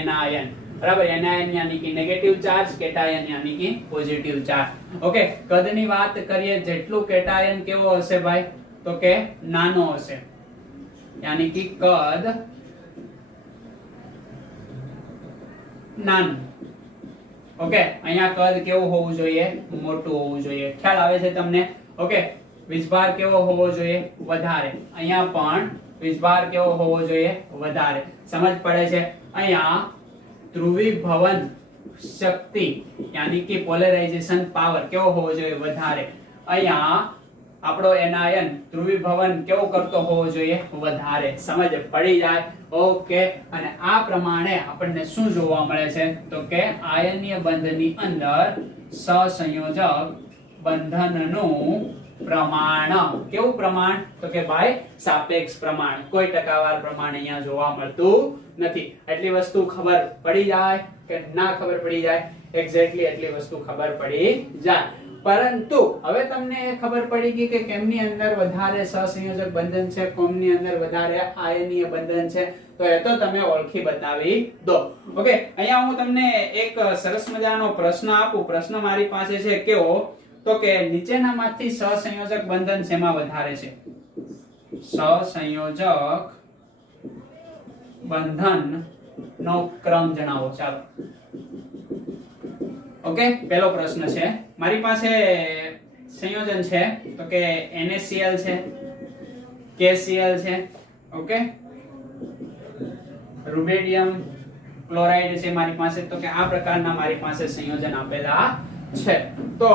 એનાયન. બરાબર, એનાયન યાની કે નેગેટિવ ચાર્જ, કેટાયન યાની કે પોઝિટિવ ચાર્જ. ઓકે, કદની વાત કરીએ, જેટલું કેટાયન કેવો હશે ભાઈ તો કે નાનો હશે, યાની કે કદ નાનું. ઓકે, અહીંયા કદ કેવું હોવું જોઈએ? મોટું હોવું જોઈએ. ખ્યાલ આવે છે તમને? ઓકે, વીજભાર કેવો હોવો જોઈએ? વધારે. અહીંયા પણ વીજભાર કેવો હોવો જોઈએ? વધારે. સમજ પડે છે? અહીંયા ધ્રુવીભવન શક્તિ યાની કે પોલરાઇઝેશન પાવર કેવો હોવો જોઈએ? વધારે. અહીંયા આપણો એનાયન ધ્રુવીભવન કેવો કરતો હોવો જોઈએ? વધારે. સમજ પડી જાય? ઓકે, અને આ પ્રમાણે આપણને શું જોવા મળે છે તો કે આયનીય બંધની અંદર સહસંયોજક બંધનનું પ્રમાણ. કેવું પ્રમાણ તો કે ભાઈ સાપેક્ષ પ્રમાણ. કોઈ ટકાવાર પ્રમાણ અહીંયા જોવા મળતું નથી. એટલી વસ્તુ ખબર પડી જાય કે ના ખબર પડી જાય? એક્ઝેક્ટલી એટલી વસ્તુ ખબર પડી જાય. પરંતુ હવે તમને ખબર પડી ગઈ કે કેમની અંદર વધારે સહસંયોજક બંધન છે, કોમની અંદર વધારે આયનીય બંધન છે, તો એ તો તમે ઓળખી બતાવી દો. ઓકે, અહીંયા હું તમને એક સરસ મજાનો પ્રશ્ન આપું. પ્રશ્ન મારી પાસે છે કેવો તો કે નીચેનામાંથી સહસંયોજક બંધન શેમાં વધારે છે? સહસંયોજક બંધન નો ક્રમ જણાવો. ચાલો, ઓકે, પહેલો પ્રશ્ન છે મારી પાસે. સંયોજન છે તો કે NaCl છે, KCl છે, ઓકે, રૂબેડિયમ ક્લોરાઇડ છે મારી પાસે. તો કે આ પ્રકારના મારી પાસે સંયોજન આપેલા છે. તો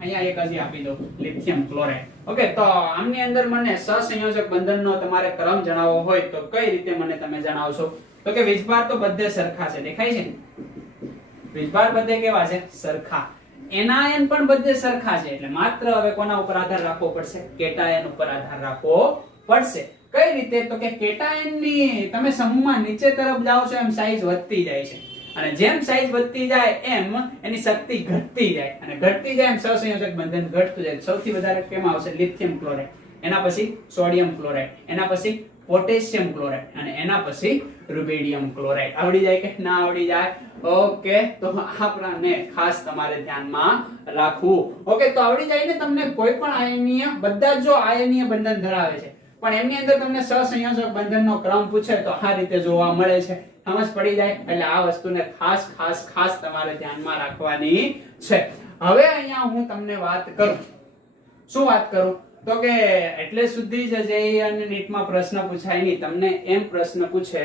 અહીંયા એક હજી આપી દો, લિથિયમ ક્લોરાઇડ. ઓકે, તો આમની અંદર મને સહસંયોજક બંધનનો તમારે ક્રમ જણાવવો હોય તો કઈ રીતે મને તમે જણાવશો? તો કે વીજભાર તો બધે સરખા છે, દેખાય છે? વીજભાર બધે કેવા છે? સરખા. એનાયન પણ બધે સરખા છે. એટલે માત્ર હવે કોના ઉપર આધાર રાખવો પડશે? કેટાયન ઉપર આધાર રાખવો પડશે. કઈ રીતે? તો કે કેટાયનની તમે સમૂહમાં નીચે તરફ જાઓ છો એમ સાઈઝ વધતી જાય છે, અને જેમ સાઈઝ વધતી જાય એમ એની શક્તિ ઘટતી જાય, અને ઘટતી જાય એમ સહસંયોજક બંધન ઘટતું જાય. સૌથી વધારે કેમાં આવશે? લિથિયમ ક્લોરાઇડ, એના પછી સોડિયમ ક્લોરાઇડ, એના પછી પોટેશિયમ ક્લોરાઇડ, અને એના પછી રૂબેડિયમ ક્લોરાઇડ. આવડી જાય કે ના આવડી જાય? ઓકે, તો આપણને ખાસ તમારે ધ્યાનમાં રાખવું. ઓકે, તો આવડી જાય ને તમને? કોઈ પણ આયનીય, બધા જો આયનીય બંધન ધરાવે છે, પણ એમની અંદર તમને સહસંયોજક બંધનનો ક્રમ પૂછે તો આ રીતે જોવા મળે છે. સમજ પડી જાય? એટલે આ વસ્તુને ખાસ ખાસ ખાસ તમારે ધ્યાનમાં રાખવાની છે. હવે અહીંયા હું તમને વાત કરું. શું વાત કરું? તો કે એટલે સુધી જ JEE અને NEET માં પ્રશ્ન પૂછાય નહીં. તમને એમ પ્રશ્ન પૂછે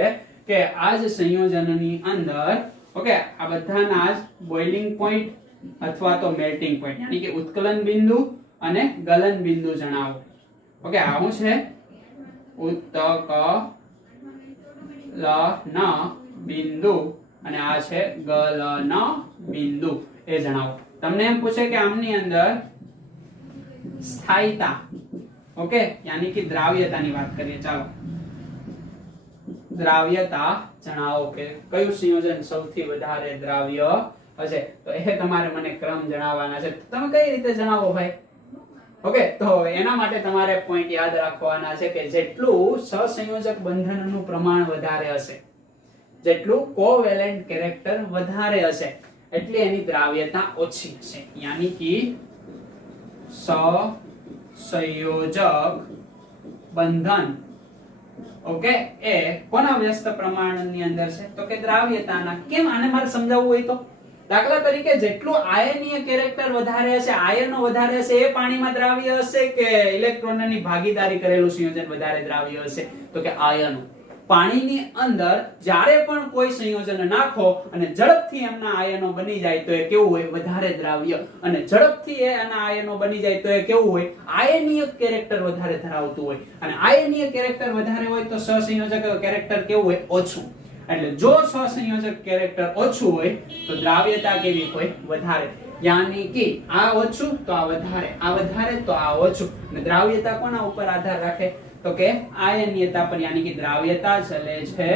કે આ જ સંયોજનની અંદર ઓકે આ બધાના જ બોઇલિંગ પોઈન્ટ અથવા તો મેલ્ટિંગ પોઈન્ટ યાની કે ઉત્કલન બિંદુ અને ગલન બિંદુ જણાવો. ઓકે આ શું છે? ઉત્કલન બિંદુ અને આ છે ગલન બિંદુ એ જણાવો. તમને એમ પૂછે કે આમની અંદર સ્થાયીતા ઓકે યાની કે દ્રાવ્યતાની વાત કરીએ. ચાલો દ્રાવ્યતા જણાવો કે કયું સંયોજન સૌથી વધારે દ્રાવ્ય હશે. તો એ તમારે મને ક્રમ જણાવવાના છે. તમે કઈ રીતે જણાવો ભાઈ? ઓકે તો એના માટે તમારે પોઈન્ટ યાદ રાખવાના છે કે જેટલું સહસંયોજક બંધનનું પ્રમાણ વધારે હશે, જેટલું કોવેલેન્ટ કેરેક્ટર વધારે હશે, એટલે એની દ્રાવ્યતા ઓછી હશે. યાની કે સહસંયોજક બંધન ઓકે એ કોના વ્યસ્ત પ્રમાણની અંદર છે? તો કે દ્રાવ્યતાના. કેમ આને મારે સમજાવવું હોય તો દાખલા તરીકે જેટલું આયનીય કેરેક્ટર વધારે હશે, આયનો વધારે હશે, એ પાણીમાં દ્રાવ્ય હશે કે ઇલેક્ટ્રોનની ભાગીદારી કરેલું સંયોજન વધારે દ્રાવ્ય હશે? તો કે આયનો. પાણીની અંદર જ્યારે પણ કોઈ સંયોજન નાખો અને ઝડપથી એમના આયનો બની જાય તો એ કેવું હોય? વધારે દ્રાવ્ય. અને ઝડપથી એના આયનો બની જાય તો એ કેવું હોય? આયનીય કેરેક્ટર વધારે ધરાવતું હોય. અને આયનીય કેરેક્ટર વધારે હોય તો સહસંયોજક કેરેક્ટર કેવું હોય? ઓછું. એટલે જો સહસંયોજક કેરેક્ટર ઓછું હોય તો દ્રાવ્યતા કેવી હોય? વધારે. યાની કે આ ઓછું તો આ વધારે, આ વધારે તો આ ઓછું. અને દ્રાવ્યતા કોના ઉપર આધાર રાખે? તો કે આયનીયતા પર. યાની કે દ્રાવ્યતા ચલે છે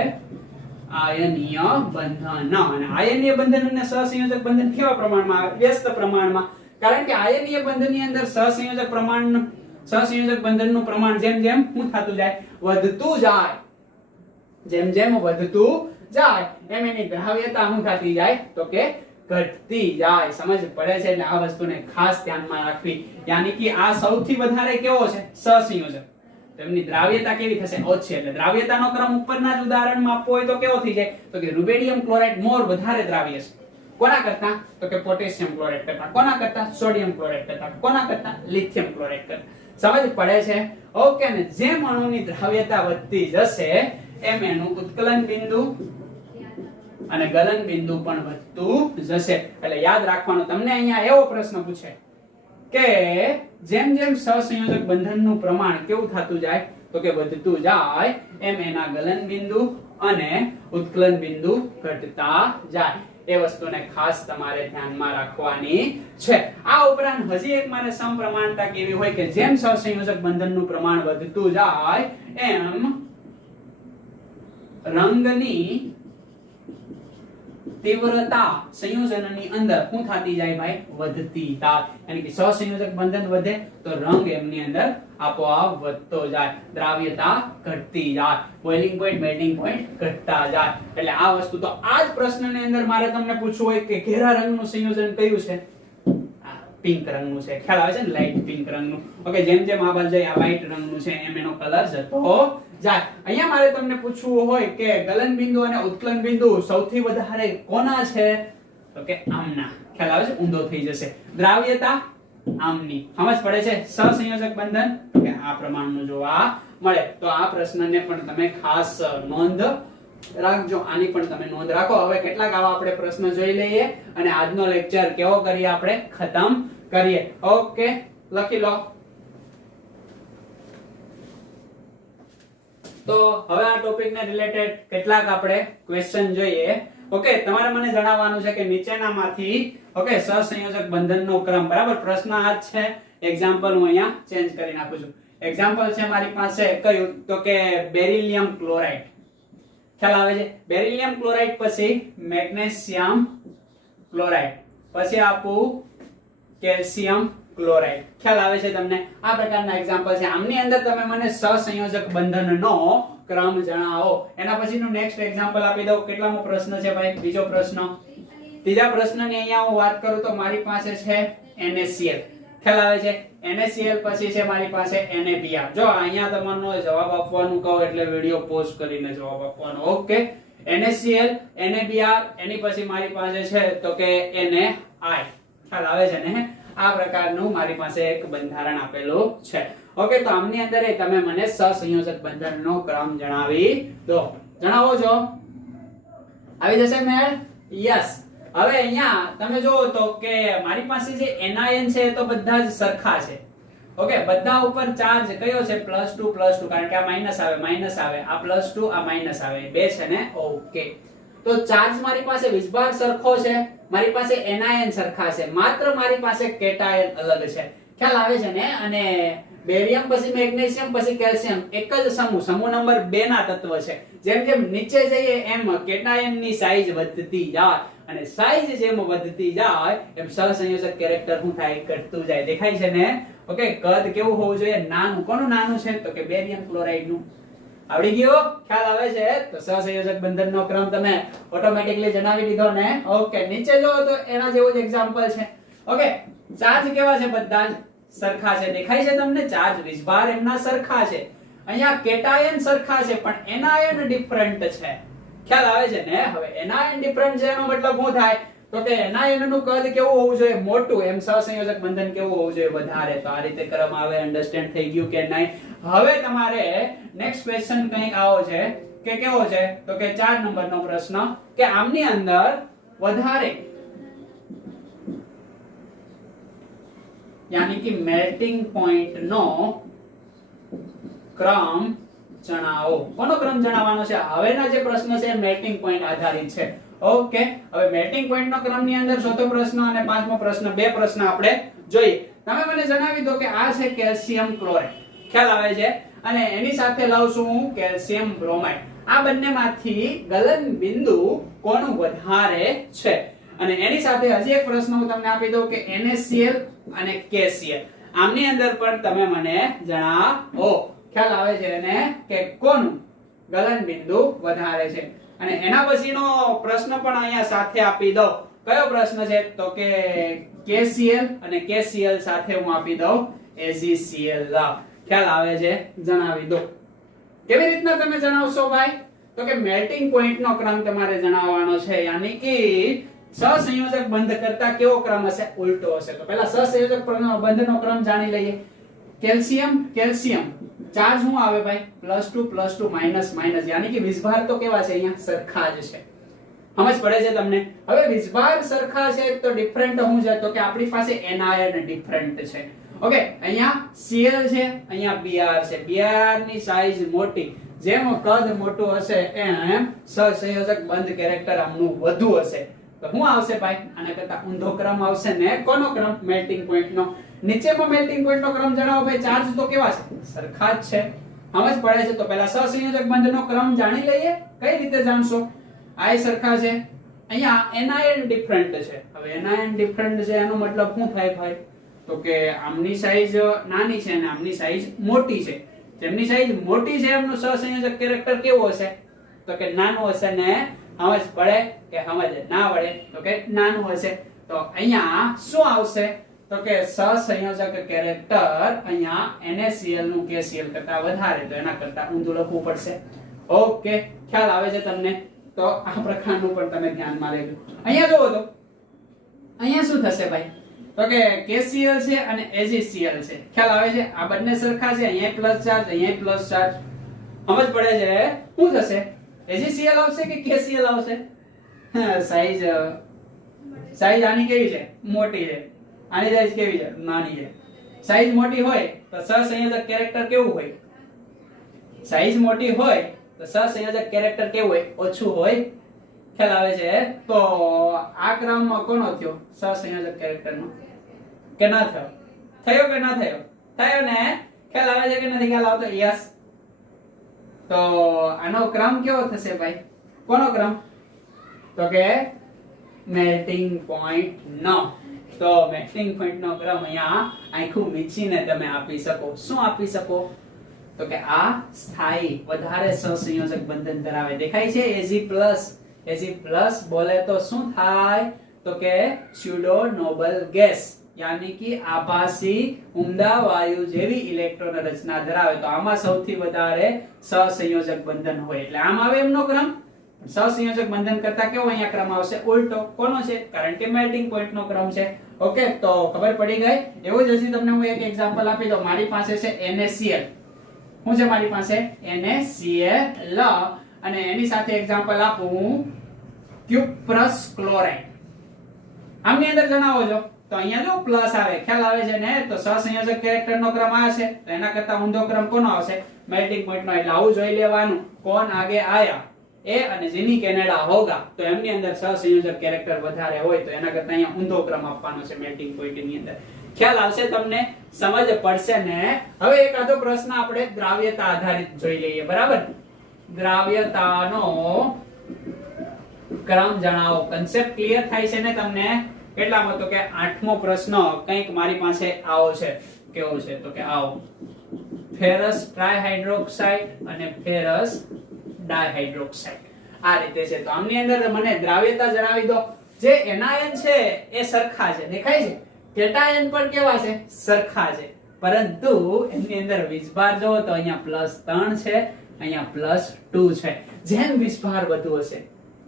આયનીય બંધન. અને આયનીય બંધન અને સહસંયોજક બંધન કેવા પ્રમાણમાં? વ્યસ્ત પ્રમાણમાં. કારણ કે આયનીય બંધનની અંદર સહસંયોજક બંધનનું પ્રમાણ જેમ જેમ શું થતું જાય? વધતું જાય. જેમ જેમ વધતું જાય એમ એની દ્રાવ્યતા શું થતી જાય? તો કે ઘટતી જાય. સમજ પડે છે? એટલે આ વસ્તુને ખાસ ધ્યાનમાં રાખવી. યાની કે આ સૌથી વધારે કેવો છે? સહસંયોજક. તેમની દ્રાવ્યતા કેવી થશે? ઓછી. એટલે દ્રાવ્યતાનો ક્રમ ઉપરના જ ઉદાહરણમાં આપવો હોય તો કેવો થઈ જાય? તો કે રૂબેડિયમ ક્લોરાઇડ મોર વધારે દ્રાવ્ય છે. કોના કરતા? તો કે પોટેશિયમ ક્લોરાઇડ કરતા. કોના કરતા? સોડિયમ ક્લોરાઇડ કરતા. કોના કરતા? લિથિયમ ક્લોરાઇડ કરતા. સમજ પડે છે? ઓકે. ને જેમ અણુની દ્રાવ્યતા વધતી જશે એમ એનું ઉત્કલન બિંદુ અને ગલન બિંદુ પણ વધતું જશે. એટલે યાદ રાખવાનું. તમને અહીંયા એવો પ્રશ્ન પૂછે કે જેમ જેમ સહસંયોજક બંધનનું પ્રમાણ કેવું થતું જાય? તો કે વધતું જાય એમ એના ગલન બિંદુ અને ઉત્કલન બિંદુ ઘટતા જાય. એ વસ્તુને ખાસ તમારે ધ્યાનમાં રાખવાની છે. આ ઉપરાંત હજી એક મારે સમપ્રમાણતા કેવી હોય કે જેમ સહસંયોજક બંધનનું પ્રમાણ વધતું જાય એમ રંગની તીવ્રતા સંયોજનની અંદર શું થતી જાય ભાઈ? વધતી જાય. યાની કે સહસંયોજક બંધન વધે તો રંગ એમની અંદર આપોઆપ વધતો જાય, દ્રાવ્યતા ઘટતી જાય, બોઇલિંગ પોઈન્ટ મેલ્ટિંગ પોઈન્ટ ઘટતા જાય. એટલે આ વસ્તુ તો આ જ પ્રશ્નની અંદર મારે તમને પૂછવું હોય કે ઘેરા રંગનું સંયોજન કયું છે? પિંક રંગનું છે. ખ્યાલ આવે છે ને? લાઈટ પિંક રંગનું. ઓકે. જેમ જેમ આ બાજુ આ વ્હાઈટ રંગનું છે એમ એનો કલર જતો જાય. અહીંયા મારે તમને પૂછવું હોય કે ગલન બિંદુ અને ઉત્કલન બિંદુ સૌથી વધારે કોના છે? તો કે આમના. ખ્યાલ આવે છે? ઊંધો થઈ જશે. દ્રાવ્યતા આમની. સમજ પડે છે? સહસંયોજક બંધન કે આ પ્રમાણનું જોવા મળે. તો આ પ્રશ્નને પણ તમે ખાસ નોંધ રાખજો. આની પણ તમે નોંધ રાખો. હવે કેટલાક આવા આપણે પ્રશ્ન જોઈ લઈએ અને આજનો લેક્ચર કેવો કરીએ? આપણે ખતમ કરીએ. ઓકે. લખી લો. તો હવે આ ટોપિકને રિલેટેડ કેટલાક આપણે ક્વેશ્ચન જોઈએ. ઓકે. તમારે મને જણાવવાનું છે કે નીચેનામાંથી ઓકે સહસંયોજક બંધનનો ક્રમ. બરાબર. પ્રશ્ન આ જ છે. એક્ઝામ્પલ હું અહીંયા ચેન્જ કરી નાખું છું. એક્ઝામ્પલ છે મારી પાસે કયું? તો કે બેરિલિયમ ક્લોરાઇડ. ખ્યાલ આવે છે? બેરિલિયમ ક્લોરાઇડ પછી મેગ્નેશિયમ ક્લોરાઇડ, પછી આપું કેલ્શિયમ ક્લોરાઇડ. ખ્યાલ આવે છે તમને? આ પ્રકારના એક્ઝામ્પલ છે. આમની અંદર તમે મને સહસંયોજક બંધનનો ક્રમ જણાવો. એના પછીનું નેક્સ્ટ એક્ઝામ્પલ આપી દઉં. કેટલામો પ્રશ્ન છે ભાઈ? બીજો પ્રશ્ન. ત્રીજા પ્રશ્નની અહીંયા હું વાત કરું તો મારી પાસે છે NaCl. ખ્યાલ આવે છે? NaCl પછી છે મારી પાસે NaBr. જો અહીંયા તમારો જવાબ આપવાનું કહો એટલે વિડિયો પોઝ કરીને જવાબ આપવાનો. ઓકે. NaCl, NaBr, એની પછી મારી પાસે છે તો કે NaI. ખ્યાલ આવે છે ને? આ પ્રકારનું મારી પાસે એક બંધારણ આપેલું છે. ઓકે. તો આમની અંદર તમે મને સહસંયોજક બંધનનો ક્રમ જણાવી દો. જણાવો છો. આવી જશે મેળ? યસ. હવે અહીંયા તમે જોવો તો કે મારી પાસે જે એનાયન છે એ તો બધા જ સરખા છે. ઓકે, બધા ઉપર ચાર્જ કયો છે? +2 +2, કારણ કે આ માઈનસ આવે, આ +2 આ માઈનસ આવે, બે છે ને. ઓકે, તો ચાર્જ મારી પાસે વીજભાર સરખો છે, મારી પાસે એનાયન સરખા છે, માત્ર મારી પાસે કેટાયન અલગ છે. ખ્યાલ આવે છે ને? અને બેરિયમ પછી મેગ્નેશિયમ પછી કેલ્શિયમ એક જ સમૂહ નંબર 2 ના તત્વ છે. જેમ જેમ નીચે જઈએ એમ કેટાયનની સાઈઝ વધતી જાય અને સાઈઝ જેમ વધતી જાય એમ સહસંયોજક કેરેક્ટર શું થાય? ઘટતું જાય. દેખાય છે ને? ઓકે, કદ કેવું હોવું જોઈએ? નાનું. કોનું નાનું છે? તો કે બેરિયમ ક્લોરાઇડ નું. આવડી ગયો? ખ્યાલ આવે છે? તો સહસંયોજક બંધનનો ક્રમ તમે ઓટોમેટિકલી જણાવી દીધો ને. ઓકે, નીચે જો તો એના જેવું જ એક્ઝામ્પલ છે. ઓકે, ચાર્જ કેવા છે? બધા જ સરખા છે. દેખાય છે તમને? ચાર્જ વીજભાર એમના સરખા છે. અહીંયા કેટાયન સરખા છે પણ એનાયન ડિફરન્ટ છે. ખ્યાલ આવે છે ને? હવે એનાયન ડિફરન્ટ છે એનો મતલબ શું થાય? તો કે એનાયન નું કદ કેવું હોવું જોઈએ? મોટું. એમ સહસંયોજક બંધન કેવું હોવું જોઈએ? વધારે. તો આ રીતે ક્રમ આવે. અન્ડરસ્ટેન્ડ થઈ ગયું કે નહીં? હવે તમારે નેક્સ્ટ ક્વેશ્ચન કંઈક આવો છે કે કેવો છે? તો કે 4 નંબરનો પ્રશ્ન કે આમની અંદર વધારે यानी कि मेल्टिंग पॉइंट नो ક્રમ જણાવો. કોનો ક્રમ જણાવવાનો છે? હવેના જે પ્રશ્ન છે મેલ્ટિંગ પોઈન્ટ આધારિત છે. ઓકે, હવે મેલ્ટિંગ પોઈન્ટ નો ક્રમ ની અંદર ચોથો પ્રશ્ન અને પાંચમો પ્રશ્ન, બે પ્રશ્ન આપણે જોઈએ. તમે મને જણાવી દો કે આ છે કેલ્શિયમ ક્લોરાઇડ. ખ્યાલ આવે છે? અને એની સાથે લાવશું હું કેલ્શિયમ બ્રોમાઇડ. આ બંનેમાંથી ગલન બિંદુ કોનું વધારે છે? અને એની સાથે હજી એક પ્રશ્ન હું તમને આપી દઉં કે NaCl અને KCl આમની અંદર પણ તમે મને જણાવો. ખ્યાલ આવે છે ને કે કોનું ગલન બિંદુ વધારે છે? અને એના પછીનો પ્રશ્ન પણ અહીંયા સાથે આપી દઉં. કયો પ્રશ્ન છે? તો કે KCl અને KCl સાથે હું આપી દઉં AgCl. ખ્યાલ આવે છે? જણાવી દો. કેવી રીતના તમે જણાવશો ભાઈ? તો કે મેલ્ટિંગ પોઈન્ટ નો ક્રમ તમારે જણાવવાનો છે. યાની કે સહસંયોજક બંધ કરતા કેવો ક્રમ હશે? ઉલટો હશે. તો પહેલા સહસંયોજક બંધનો ક્રમ જાણી લઈએ. કેલ્શિયમ ચાર્જ શું આવે ભાઈ? +2 +2 - યાની કે વીજભાર તો કેવા છે? અહીંયા સરખા જ છે. સમજ પડે છે તમને? હવે વીજભાર સરખા છે તો ડિફરન્ટ શું છે? તો કે આપણી પાસે એનાયન ડિફરન્ટ છે. ઓકે, અહીંયા Cl છે, અહીંયા Br છે. Br ની સાઈઝ મોટી. જેમ કદ મોટું હશે એમ સહસંયોજક બંધ કેરેક્ટર આમનું વધુ હશે. તો શું આવશે ભાઈ? આના કરતા ઊંધો ક્રમ આવશે ને. કોનો ક્રમ? મેલ્ટિંગ પોઈન્ટ નો. નીચેમાં મેલ્ટિંગ પોઈન્ટ નો ક્રમ જણાવો ભાઈ. ચાર્જ તો કેવા છે? સરખા જ છે. સમજ પડે છે? તો પહેલા સહસંયોજક બંધનો ક્રમ જાણી લઈએ. કઈ રીતે જાણશો? આ સરખા છે, અહીંયા એનાયન ડિફરન્ટ છે. હવે એનાયન ડિફરન્ટ છે એનો મતલબ શું થાય ભાઈ? તો કે આમની સાઈઝ નાની છે અને આમની સાઈઝ મોટી છે. જેમની સાઈઝ મોટી છે એમનું સહસંયોજક કેરેક્ટર કેવું હશે? તો કે નાનું હશે ને. સમજ પડે કે સમજ ના પડે? તો કે નાનું હશે. તો અહીંયા શું આવશે? તો કે સહસંયોજક કેરેક્ટર અહીંયા NaCl નું KCl કરતા વધારે. તો એના કરતા ઊંધું લખવું પડશે. ઓકે, ખ્યાલ આવે છે તમને? તો આ પ્રકારનું પણ તમે ધ્યાનમાં લેજો. અહીંયા જોવો તો અહીંયા શું થશે ભાઈ? તો કે KCl છે અને AgCl છે. ખ્યાલ આવે છે? આ બંને સરખા છે. અહીંયા પ્લસ ચાર્જ, અહીંયા પ્લસ ચાર્જ. સમજ પડે છે? શું થશે? AgCl આવશે કે KCl આવશે? સાઈઝ આની કેવી છે? મોટી છે. આની સાઈઝ કેવી છે? નાની છે. સાઈઝ મોટી હોય તો સહસંયોજક કેરેક્ટર કેવું હોય? સાઈઝ મોટી હોય તો સહસંયોજક કેરેક્ટર કેવું હોય? ઓછું હોય. ખ્યાલ આવે છે? તો આ ક્રમ કોનો થયો? સહસંયોજક કેરેક્ટરનો કે ના થયો? થયો કે ના થયો? થયો ને. ખ્યાલ આવે છે કે નથી ખ્યાલ આવતો? યસ. તો આનો ક્રમ કેવો થશે ભાઈ? કોનો ક્રમ? તો કે મેલ્ટિંગ પોઈન્ટ નો. તો મેલ્ટિંગ પોઈન્ટ નો ક્રમ અહીંયા આખું મીચીને તમે આપી શકો. શું આપી શકો? તો કે આ સ્થાયી વધારે સહસંયોજક બંધન ધરાવે. દેખાય છે? Ag+ બોલે તો શું થાય? તો કે સ્યુડો નોબલ ગેસ, યાની કે આભાસી ઉમદા વાયુ જેવી ઇલેક્ટ્રોન રચના ધરાવે. તો આમાં સૌથી વધારે સહસંયોજક બંધન હોય એટલે આમ આવે એમનો ક્રમ. સહસંયોજક બંધન કરતા કેવો અહીંયા ક્રમ આવશે? ઉલટો. કોનો છે? કારણ કે મેલ્ટિંગ પોઈન્ટ નો ક્રમ છે. ઓકે, તો ખબર પડી ગઈ. એવું જ હજી તમને હું એક એક્ઝામ્પલ આપી દઉં. મારી પાસે છે NaCl. શું છે મારી પાસે? NaCl. અને એની સાથે એક્ઝામ્પલ આપું ક્યુપ્રસ ક્લોરાઇડ. આમની અંદર જણાવો છો તો અહીંયા જો પ્લસ આવે, ખ્યાલ આવે છે ને? તો સહસંયોજક કેરેક્ટરનો ક્રમ આ છે, તો એના કરતા ઊંધો ક્રમ કોનો આવશે? મેલ્ટિંગ પોઈન્ટનો. એટલે આવું જોઈ લેવાનું, કોણ આગે આયા એ અને જેની કેનેડા હોગા, તો એમની અંદર સહસંયોજક કેરેક્ટર વધારે હોય તો એના કરતા અહીંયા ઊંધો ક્રમ આપવાનો છે મેલ્ટિંગ પોઈન્ટની અંદર. ખ્યાલ આવશે તમને? સમજ પડશે ને? હવે એક આધો પ્રશ્ન આપણે દ્રાવ્યતા આધારિત જોઈ લઈએ. બરાબર? દ્રાવ્યતાનો ક્રમ જણાવો. કન્સેપ્ટ ક્લિયર થાય છે ને તમને? કેટલામાં? તો કે 8મો પ્રશ્ન કંઈક મારી પાસે આવો છે. કેવો છે? તો કે આવો, ફેરસ ટ્રાયહાઇડ્રોક્સાઇડ અને ફેરસ ડાયહાઇડ્રોક્સાઇડ આ રીતે છે. તો આમની અંદર મને દ્રાવ્યતા જણાવી દો. જે એનાયન છે એ સરખા છે, દેખાય છે? કેટાયન પણ કેવા છે? સરખા છે. પરંતુ એની અંદર વીજભાર જોવો તો અહીંયા +3 છે, અહીંયા +2 છે. જેમ વીજભાર વધુ હશે,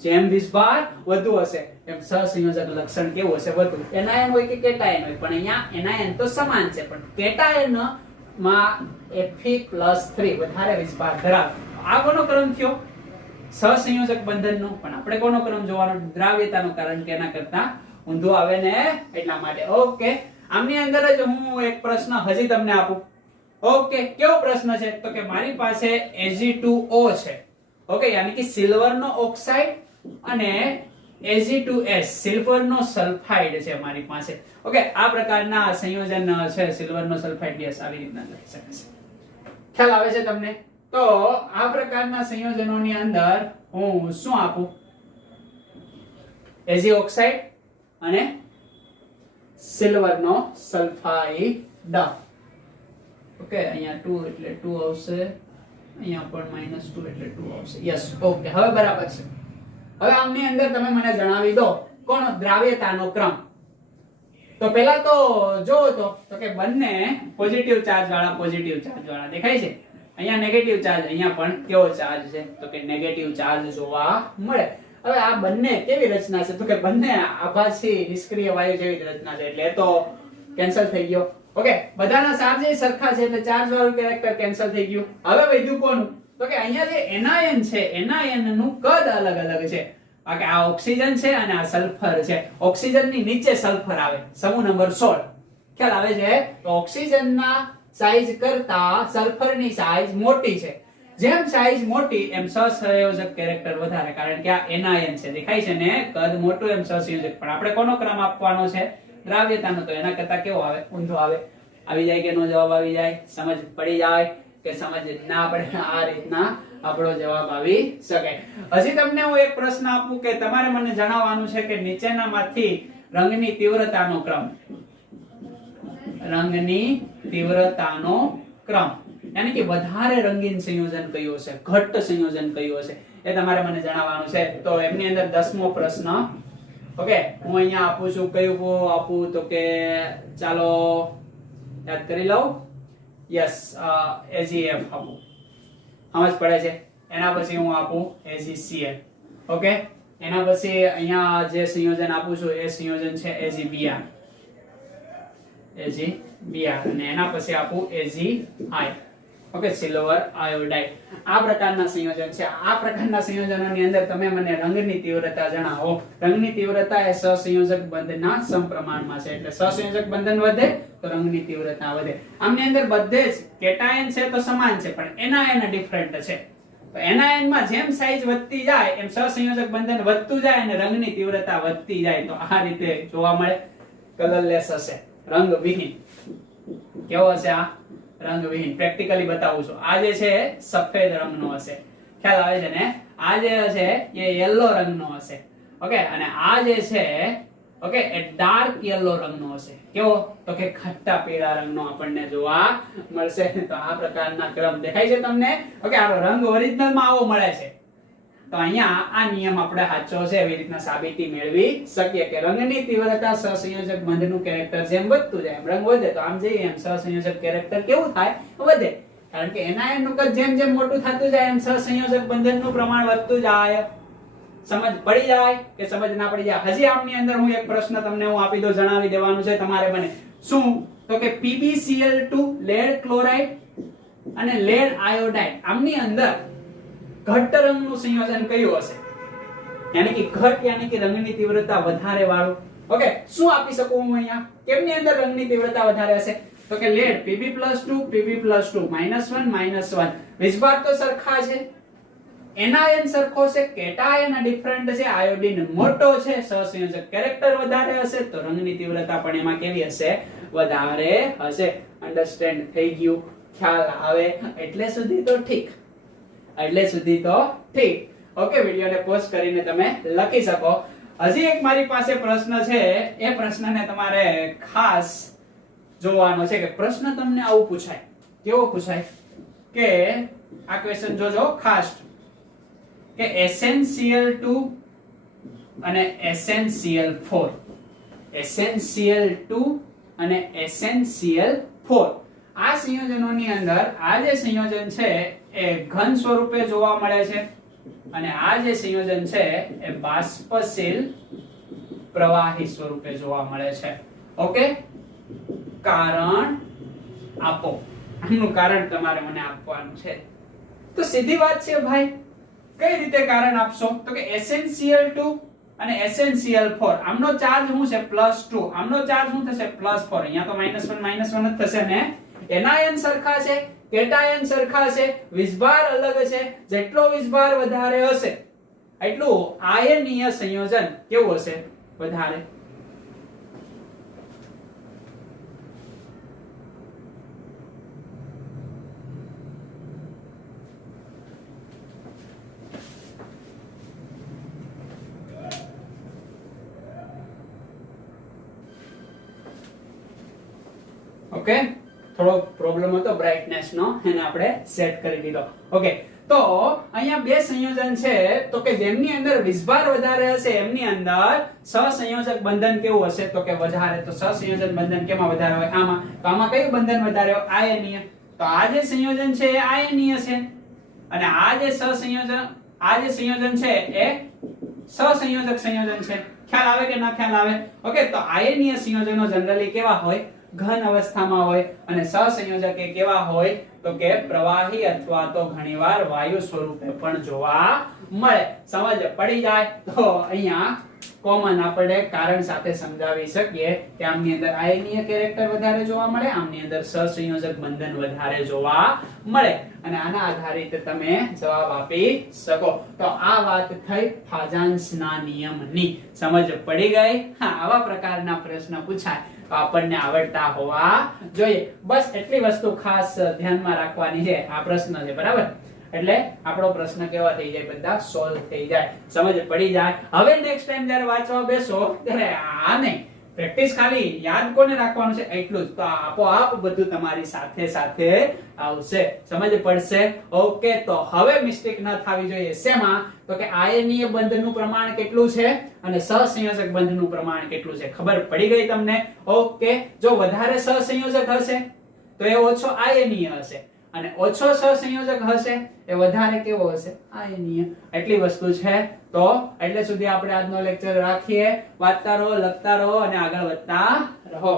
જેમ વીજભાર વધુ હશે એમ સહસંયોજક લક્ષણ કેવું હશે? વધુ. એનાયન હોય કે કેટાયન હોય, પણ અહીંયા એનાયન તો સમાન છે, પણ કેટાયન માં Fe+3 વધારે વીજભાર ધરાવે. આ કોનો ક્રમ થયો? સહસંયોજક બંધનનો. પણ આપણે કોનો ક્રમ જોવાનો? દ્રાવ્યતાનો, કારણ કે એના કરતા ઊંધો આવે ને એટલા માટે. ઓકે, આમની અંદર જ હું એક પ્રશ્ન હજી તમને આપું. ઓકે, કેવો પ્રશ્ન છે? તો કે મારી પાસે Ag2O છે. ઓકે, યાની કે સિલ્વરનો ઓક્સાઇડ અને Ag2S સિલ્વરનો સલ્ફાઇડ છે મારી પાસે. ઓકે, આ પ્રકારના સંયોજન છે સિલ્વરનો સલ્ફાઇડ ગેસ. આવી રીતના લખી શકાય છે. ખ્યાલ આવે છે તમને? તો આ પ્રકારના સંયોજનોની અંદર હું શું આપું? Ag ઓક્સાઇડ અને સિલ્વરનો સલ્ફાઇડ. ઓકે, અહીંયા 2 એટલે 2 આવશે, અહીંયા પણ -2 એટલે 2 આવશે. યસ, ઓકે, હવે બરાબર છે. હવે આમની અંદર તમે મને જણાવી દો કોનો દ્રાવ્યતાનો ક્રમ. તો પહેલા તો જોવો તો કે બંને પોઝિટિવ ચાર્જ વાળા દેખાય છે. અહીંયા નેગેટિવ ચાર્જ, અહીંયા પણ કેવો ચાર્જ છે? તો કે નેગેટિવ ચાર્જ જોવા મળે. હવે આ બંને કેવી રચના છે? તો કે બંને આભાસી નિષ્ક્રિય વાયુ જેવી જ રચના છે, એટલે તો કેન્સલ થઈ ગયો. ઓકે, બધાના ચાર્જ સરખા છે એટલે ચાર્જ વાળું કેરેક્ટર કેન્સલ થઈ ગયું. હવે વધ્યું કોનું? તો કે અહીંયા જે એનાયન છે, એનાયન નું કદ અલગ અલગ છે. કે આ ઓક્સિજન છે અને આ સલ્ફર છે. ઓક્સિજનની નીચે સલ્ફર આવે, સમૂહ નંબર 16. ખ્યાલ આવે છે? તો ઓક્સિજનના સાઈઝ કરતા સલ્ફરની સાઈઝ મોટી છે. જેમ સાઈઝ મોટી એમ સહસંયોજક કેરેક્ટર વધારે, કારણ કે આ એનાયન છે, દેખાય છે ને? કદ મોટું એમ સહસંયોજક. પણ આપણે કોનો ક્રમ આપવાનો છે? દ્રાવ્યતાનો. તો એના કરતા કેવો આવે? ઊંધો આવે. આવી જાય કે નો જવાબ આવી જાય? સમજ પડી જાય કે સમજ ના પડે? આ રીતના આપણો જવાબ આવી શકે. હજી તમને હું એક પ્રશ્ન આપું કે તમારે મને જણાવવાનું છે કે નીચેનામાંથી રંગની તીવ્રતાનો ક્રમ. રંગની તીવ્રતાનો ક્રમ યાની કે વધારે રંગીન સંયોજન કયું હશે, ઘટ્ટ સંયોજન કયું હશે, એ તમારે મને જણાવવાનું છે. તો એમની અંદર 10મો પ્રશ્ન. ઓકે, હું અહીંયા આપું છું. કયું આપું? તો કે ચાલો યાદ કરી લઉં. યસ, AgF આપું. સમજ પડે છે? એના પછી હું આપું AgCl. ઓકે, એના પછી અહીંયા જે સંયોજન આપું છું એ સંયોજન છે AgBr. અને એના પછી આપું AgI. Okay, silver iodide. આ પ્રકારના સંયોજન છે. આ પ્રકારના સંયોજનોની અંદર તમે મને રંગની તીવ્રતા જણાવો. રંગની તીવ્રતા એ સહસંયોજક બંધના સમપ્રમાણમાં છે, એટલે સહસંયોજક બંધન વધે તો રંગની તીવ્રતા વધે. આમની અંદર બધે જ કેટાયન છે તો સમાન છે, પણ એનાયન ડિફરન્ટ છે. તો એનાયનમાં જેમ સાઈઝ વધતી જાય એમ સહસંયોજક બંધન વધતું જાય અને રંગની તીવ્રતા વધતી જાય. તો આ રીતે જોવા મળે. કલરલેસ હશે, રંગવિહીન. કેવો હશે? આ રંગવિહીન. પ્રેક્ટિકલી બતાવું છું. આ જે છે સફેદ રંગનો હશે. ખ્યાલ આવે છે ને? આ જે હશે એ યલો રંગનો હશે. ઓકે, અને આ જે છે ઓકે એ ડાર્ક યલો રંગનો હશે. કેવો? તો કે ખટ્ટા પીળા રંગનો આપણને જોવા મળશે. તો આ પ્રકારના ક્રમ દેખાય છે તમને? ઓકે, આ રંગ ઓરિજિનલ માં આવો મળે છે. તો અહીંયા આ નિયમ આપણે સાચો છે એવી રીતના સાબિતી મેળવી શકીએ કે રંગની તીવ્રતા સહસંયોજક બંધનું કેરેક્ટર જેમ વધતું જાય એમ રંગ વધે. તો આમ જઈએ એમ સહસંયોજક કેરેક્ટર કેવું થાય? વધે. કારણ કે એનાયનનું કદ જેમ જેમ મોટું થતું જાય એમ સહસંયોજક બંધનનું પ્રમાણ વધતું જાય. સમજ પડી જાય કે સમજ ના પડી જાય? હજી આમની અંદર હું એક પ્રશ્ન તમને હું આપી દઉં, જણાવી દેવાનું છે તમારે મને. શું? તો કે PbCl2 લેડ ક્લોરાઇડ અને લેડ આયોડાઇડ આમની અંદર ઘટ્ટ રંગનું સંયોજન કયું હશે? યાની કે ઘટ યાની કે રંગની તીવ્રતા વધારે વાળું. ઓકે, શું આપી શકું હું અહીંયા? કેમની અંદર રંગની તીવ્રતા વધારે હશે? તો કે લેડ Pb+2 Pb+2 -1 -1 વીજભાર તો સરખા છે, એનાયન સરખો છે, કેટાયન ડિફરન્ટ છે, આયોડીન મોટો છે, સહસંયોજક કેરેક્ટર વધારે હશે તો રંગની તીવ્રતા પણ એમાં કેવી હશે? વધારે હશે. અન્ડરસ્ટેન્ડ થઈ ગયું? ખ્યાલ આવે એટલે સુધી તો ઠીક, એટલે સુધી તો ઠીક. ઓકે, વિડિયોને પોઝ કરીને તમે લખી શકો. હજી એક મારી પાસે પ્રશ્ન છે, એ પ્રશ્નને તમારે ખાસ જોવાનો છે કે પ્રશ્ન તમને આવું પૂછાય. કેવો પૂછાય? કે આ ક્વેશ્ચન જોજો ખાસ, કે SnCl2 અને SnCl4, SnCl2 અને SnCl4 આ સંયોજનોની અંદર આ જે સંયોજન છે એ ઘન સ્વરૂપે જોવા મળે છે અને આ જે સંયોજન છે એ બાષ્પશીલ પ્રવાહી સ્વરૂપે જોવા મળે છે. ઓકે, કારણ આપો. આનું કારણ તમારે મને આપવાનું છે. તો સીધી વાત છે ભાઈ, કઈ રીતે કારણ આપશો? તો કે SnCl2 અને SnCl4 આમનો ચાર્જ શું છે? +2. આમનો ચાર્જ શું થશે? +4. અહીંયા તો -1 જ થશે ને. એનાયન સરખા છે, કેટાયન સરખા છે, વીજભાર અલગ છે. જેટલો વીજભાર વધારે હશે એટલું આયનીય સંયોજન કેવું હશે? વધારે. ઓકે, થોડો પ્રોબ્લેમ હતો બ્રાઇટનેસ નો, એને આપણે સેટ કરી દીધો. ઓકે, તો અહીંયા બે સંયોજન છે તો કે જેમની અંદર વીજભાર વધારે હશે એમની અંદર સહસંયોજક બંધન કેવું હશે? તો કે વધારે. તો સહસંયોજક બંધન કેમાં વધારે હોય? આમાં. તો આમાં કયું બંધન વધારે હોય? આયનીય. તો આ જે સંયોજન છે એ આયનીય છે અને આ જે સંયોજન છે એ સહસંયોજક સંયોજન છે. ખ્યાલ આવે કે ના ખ્યાલ આવે? ઓકે, તો આયનીય સંયોજનો જનરલી કેવા હોય? ઘન અવસ્થામાં હોય અને સહસંયોજક એ કેવા હોય? તો કે પ્રવાહી અથવા તો ઘણીવાર વાયુ સ્વરૂપે પણ જોવા મળે. સમજ પડી જાય? તો અહીંયા કોમન આપણે કારણ સાથે સમજાવી શકીએ કે આમની અંદર આયનીય કેરેક્ટર વધારે જોવા મળે, આમની અંદર સહસંયોજક બંધન વધારે જોવા મળે અને આના આધારિત તમે જવાબ આપી શકો. તો આ વાત થઈ ફાજાન્સના નિયમની. સમજ પડી ગઈ? હા, આવા પ્રકારના પ્રશ્ન પૂછાય તો આપણને આવડતા હોવા જોઈએ. બસ એટલી વસ્તુ ખાસ ધ્યાનમાં રાખવાની છે. આ પ્રશ્ન છે, બરાબર? એટલે આપણો પ્રશ્ન કેવા થઈ જાય? બધા સોલ્વ થઈ જાય. સમજ પડી જાય? હવે નેક્સ્ટ ટાઈમ જ્યારે વાંચવા બેસો ત્યારે આ નહીં, પ્રેક્ટિસ ખાલી યાદ કોને રાખવાનું છે એટલું જ, તો આપોઆપ બધું તમારી સાથે સાથે આવશે. સમજ પડશે? ઓકે, તો હવે મિસ્ટેક ન થવી જોઈએ. શેમાં? તો કે આયનીય બંધનું પ્રમાણ કેટલું છે અને સહસંયોજક બંધનું પ્રમાણ કેટલું છે. ખબર પડી ગઈ તમને? ઓકે, જો વધારે સહસંયોજક હશે તો એ ઓછો આયનીય હશે અને ઓછો સહસંયોજક હશે એ વધારે કેવો હશે? આયનીય. એટલી વસ્તુ છે. તો એટલે સુધી આપણે આજનો લેક્ચર રાખીએ. વાંચતા રહો, લખતા રહો અને આગળ વધતા રહો.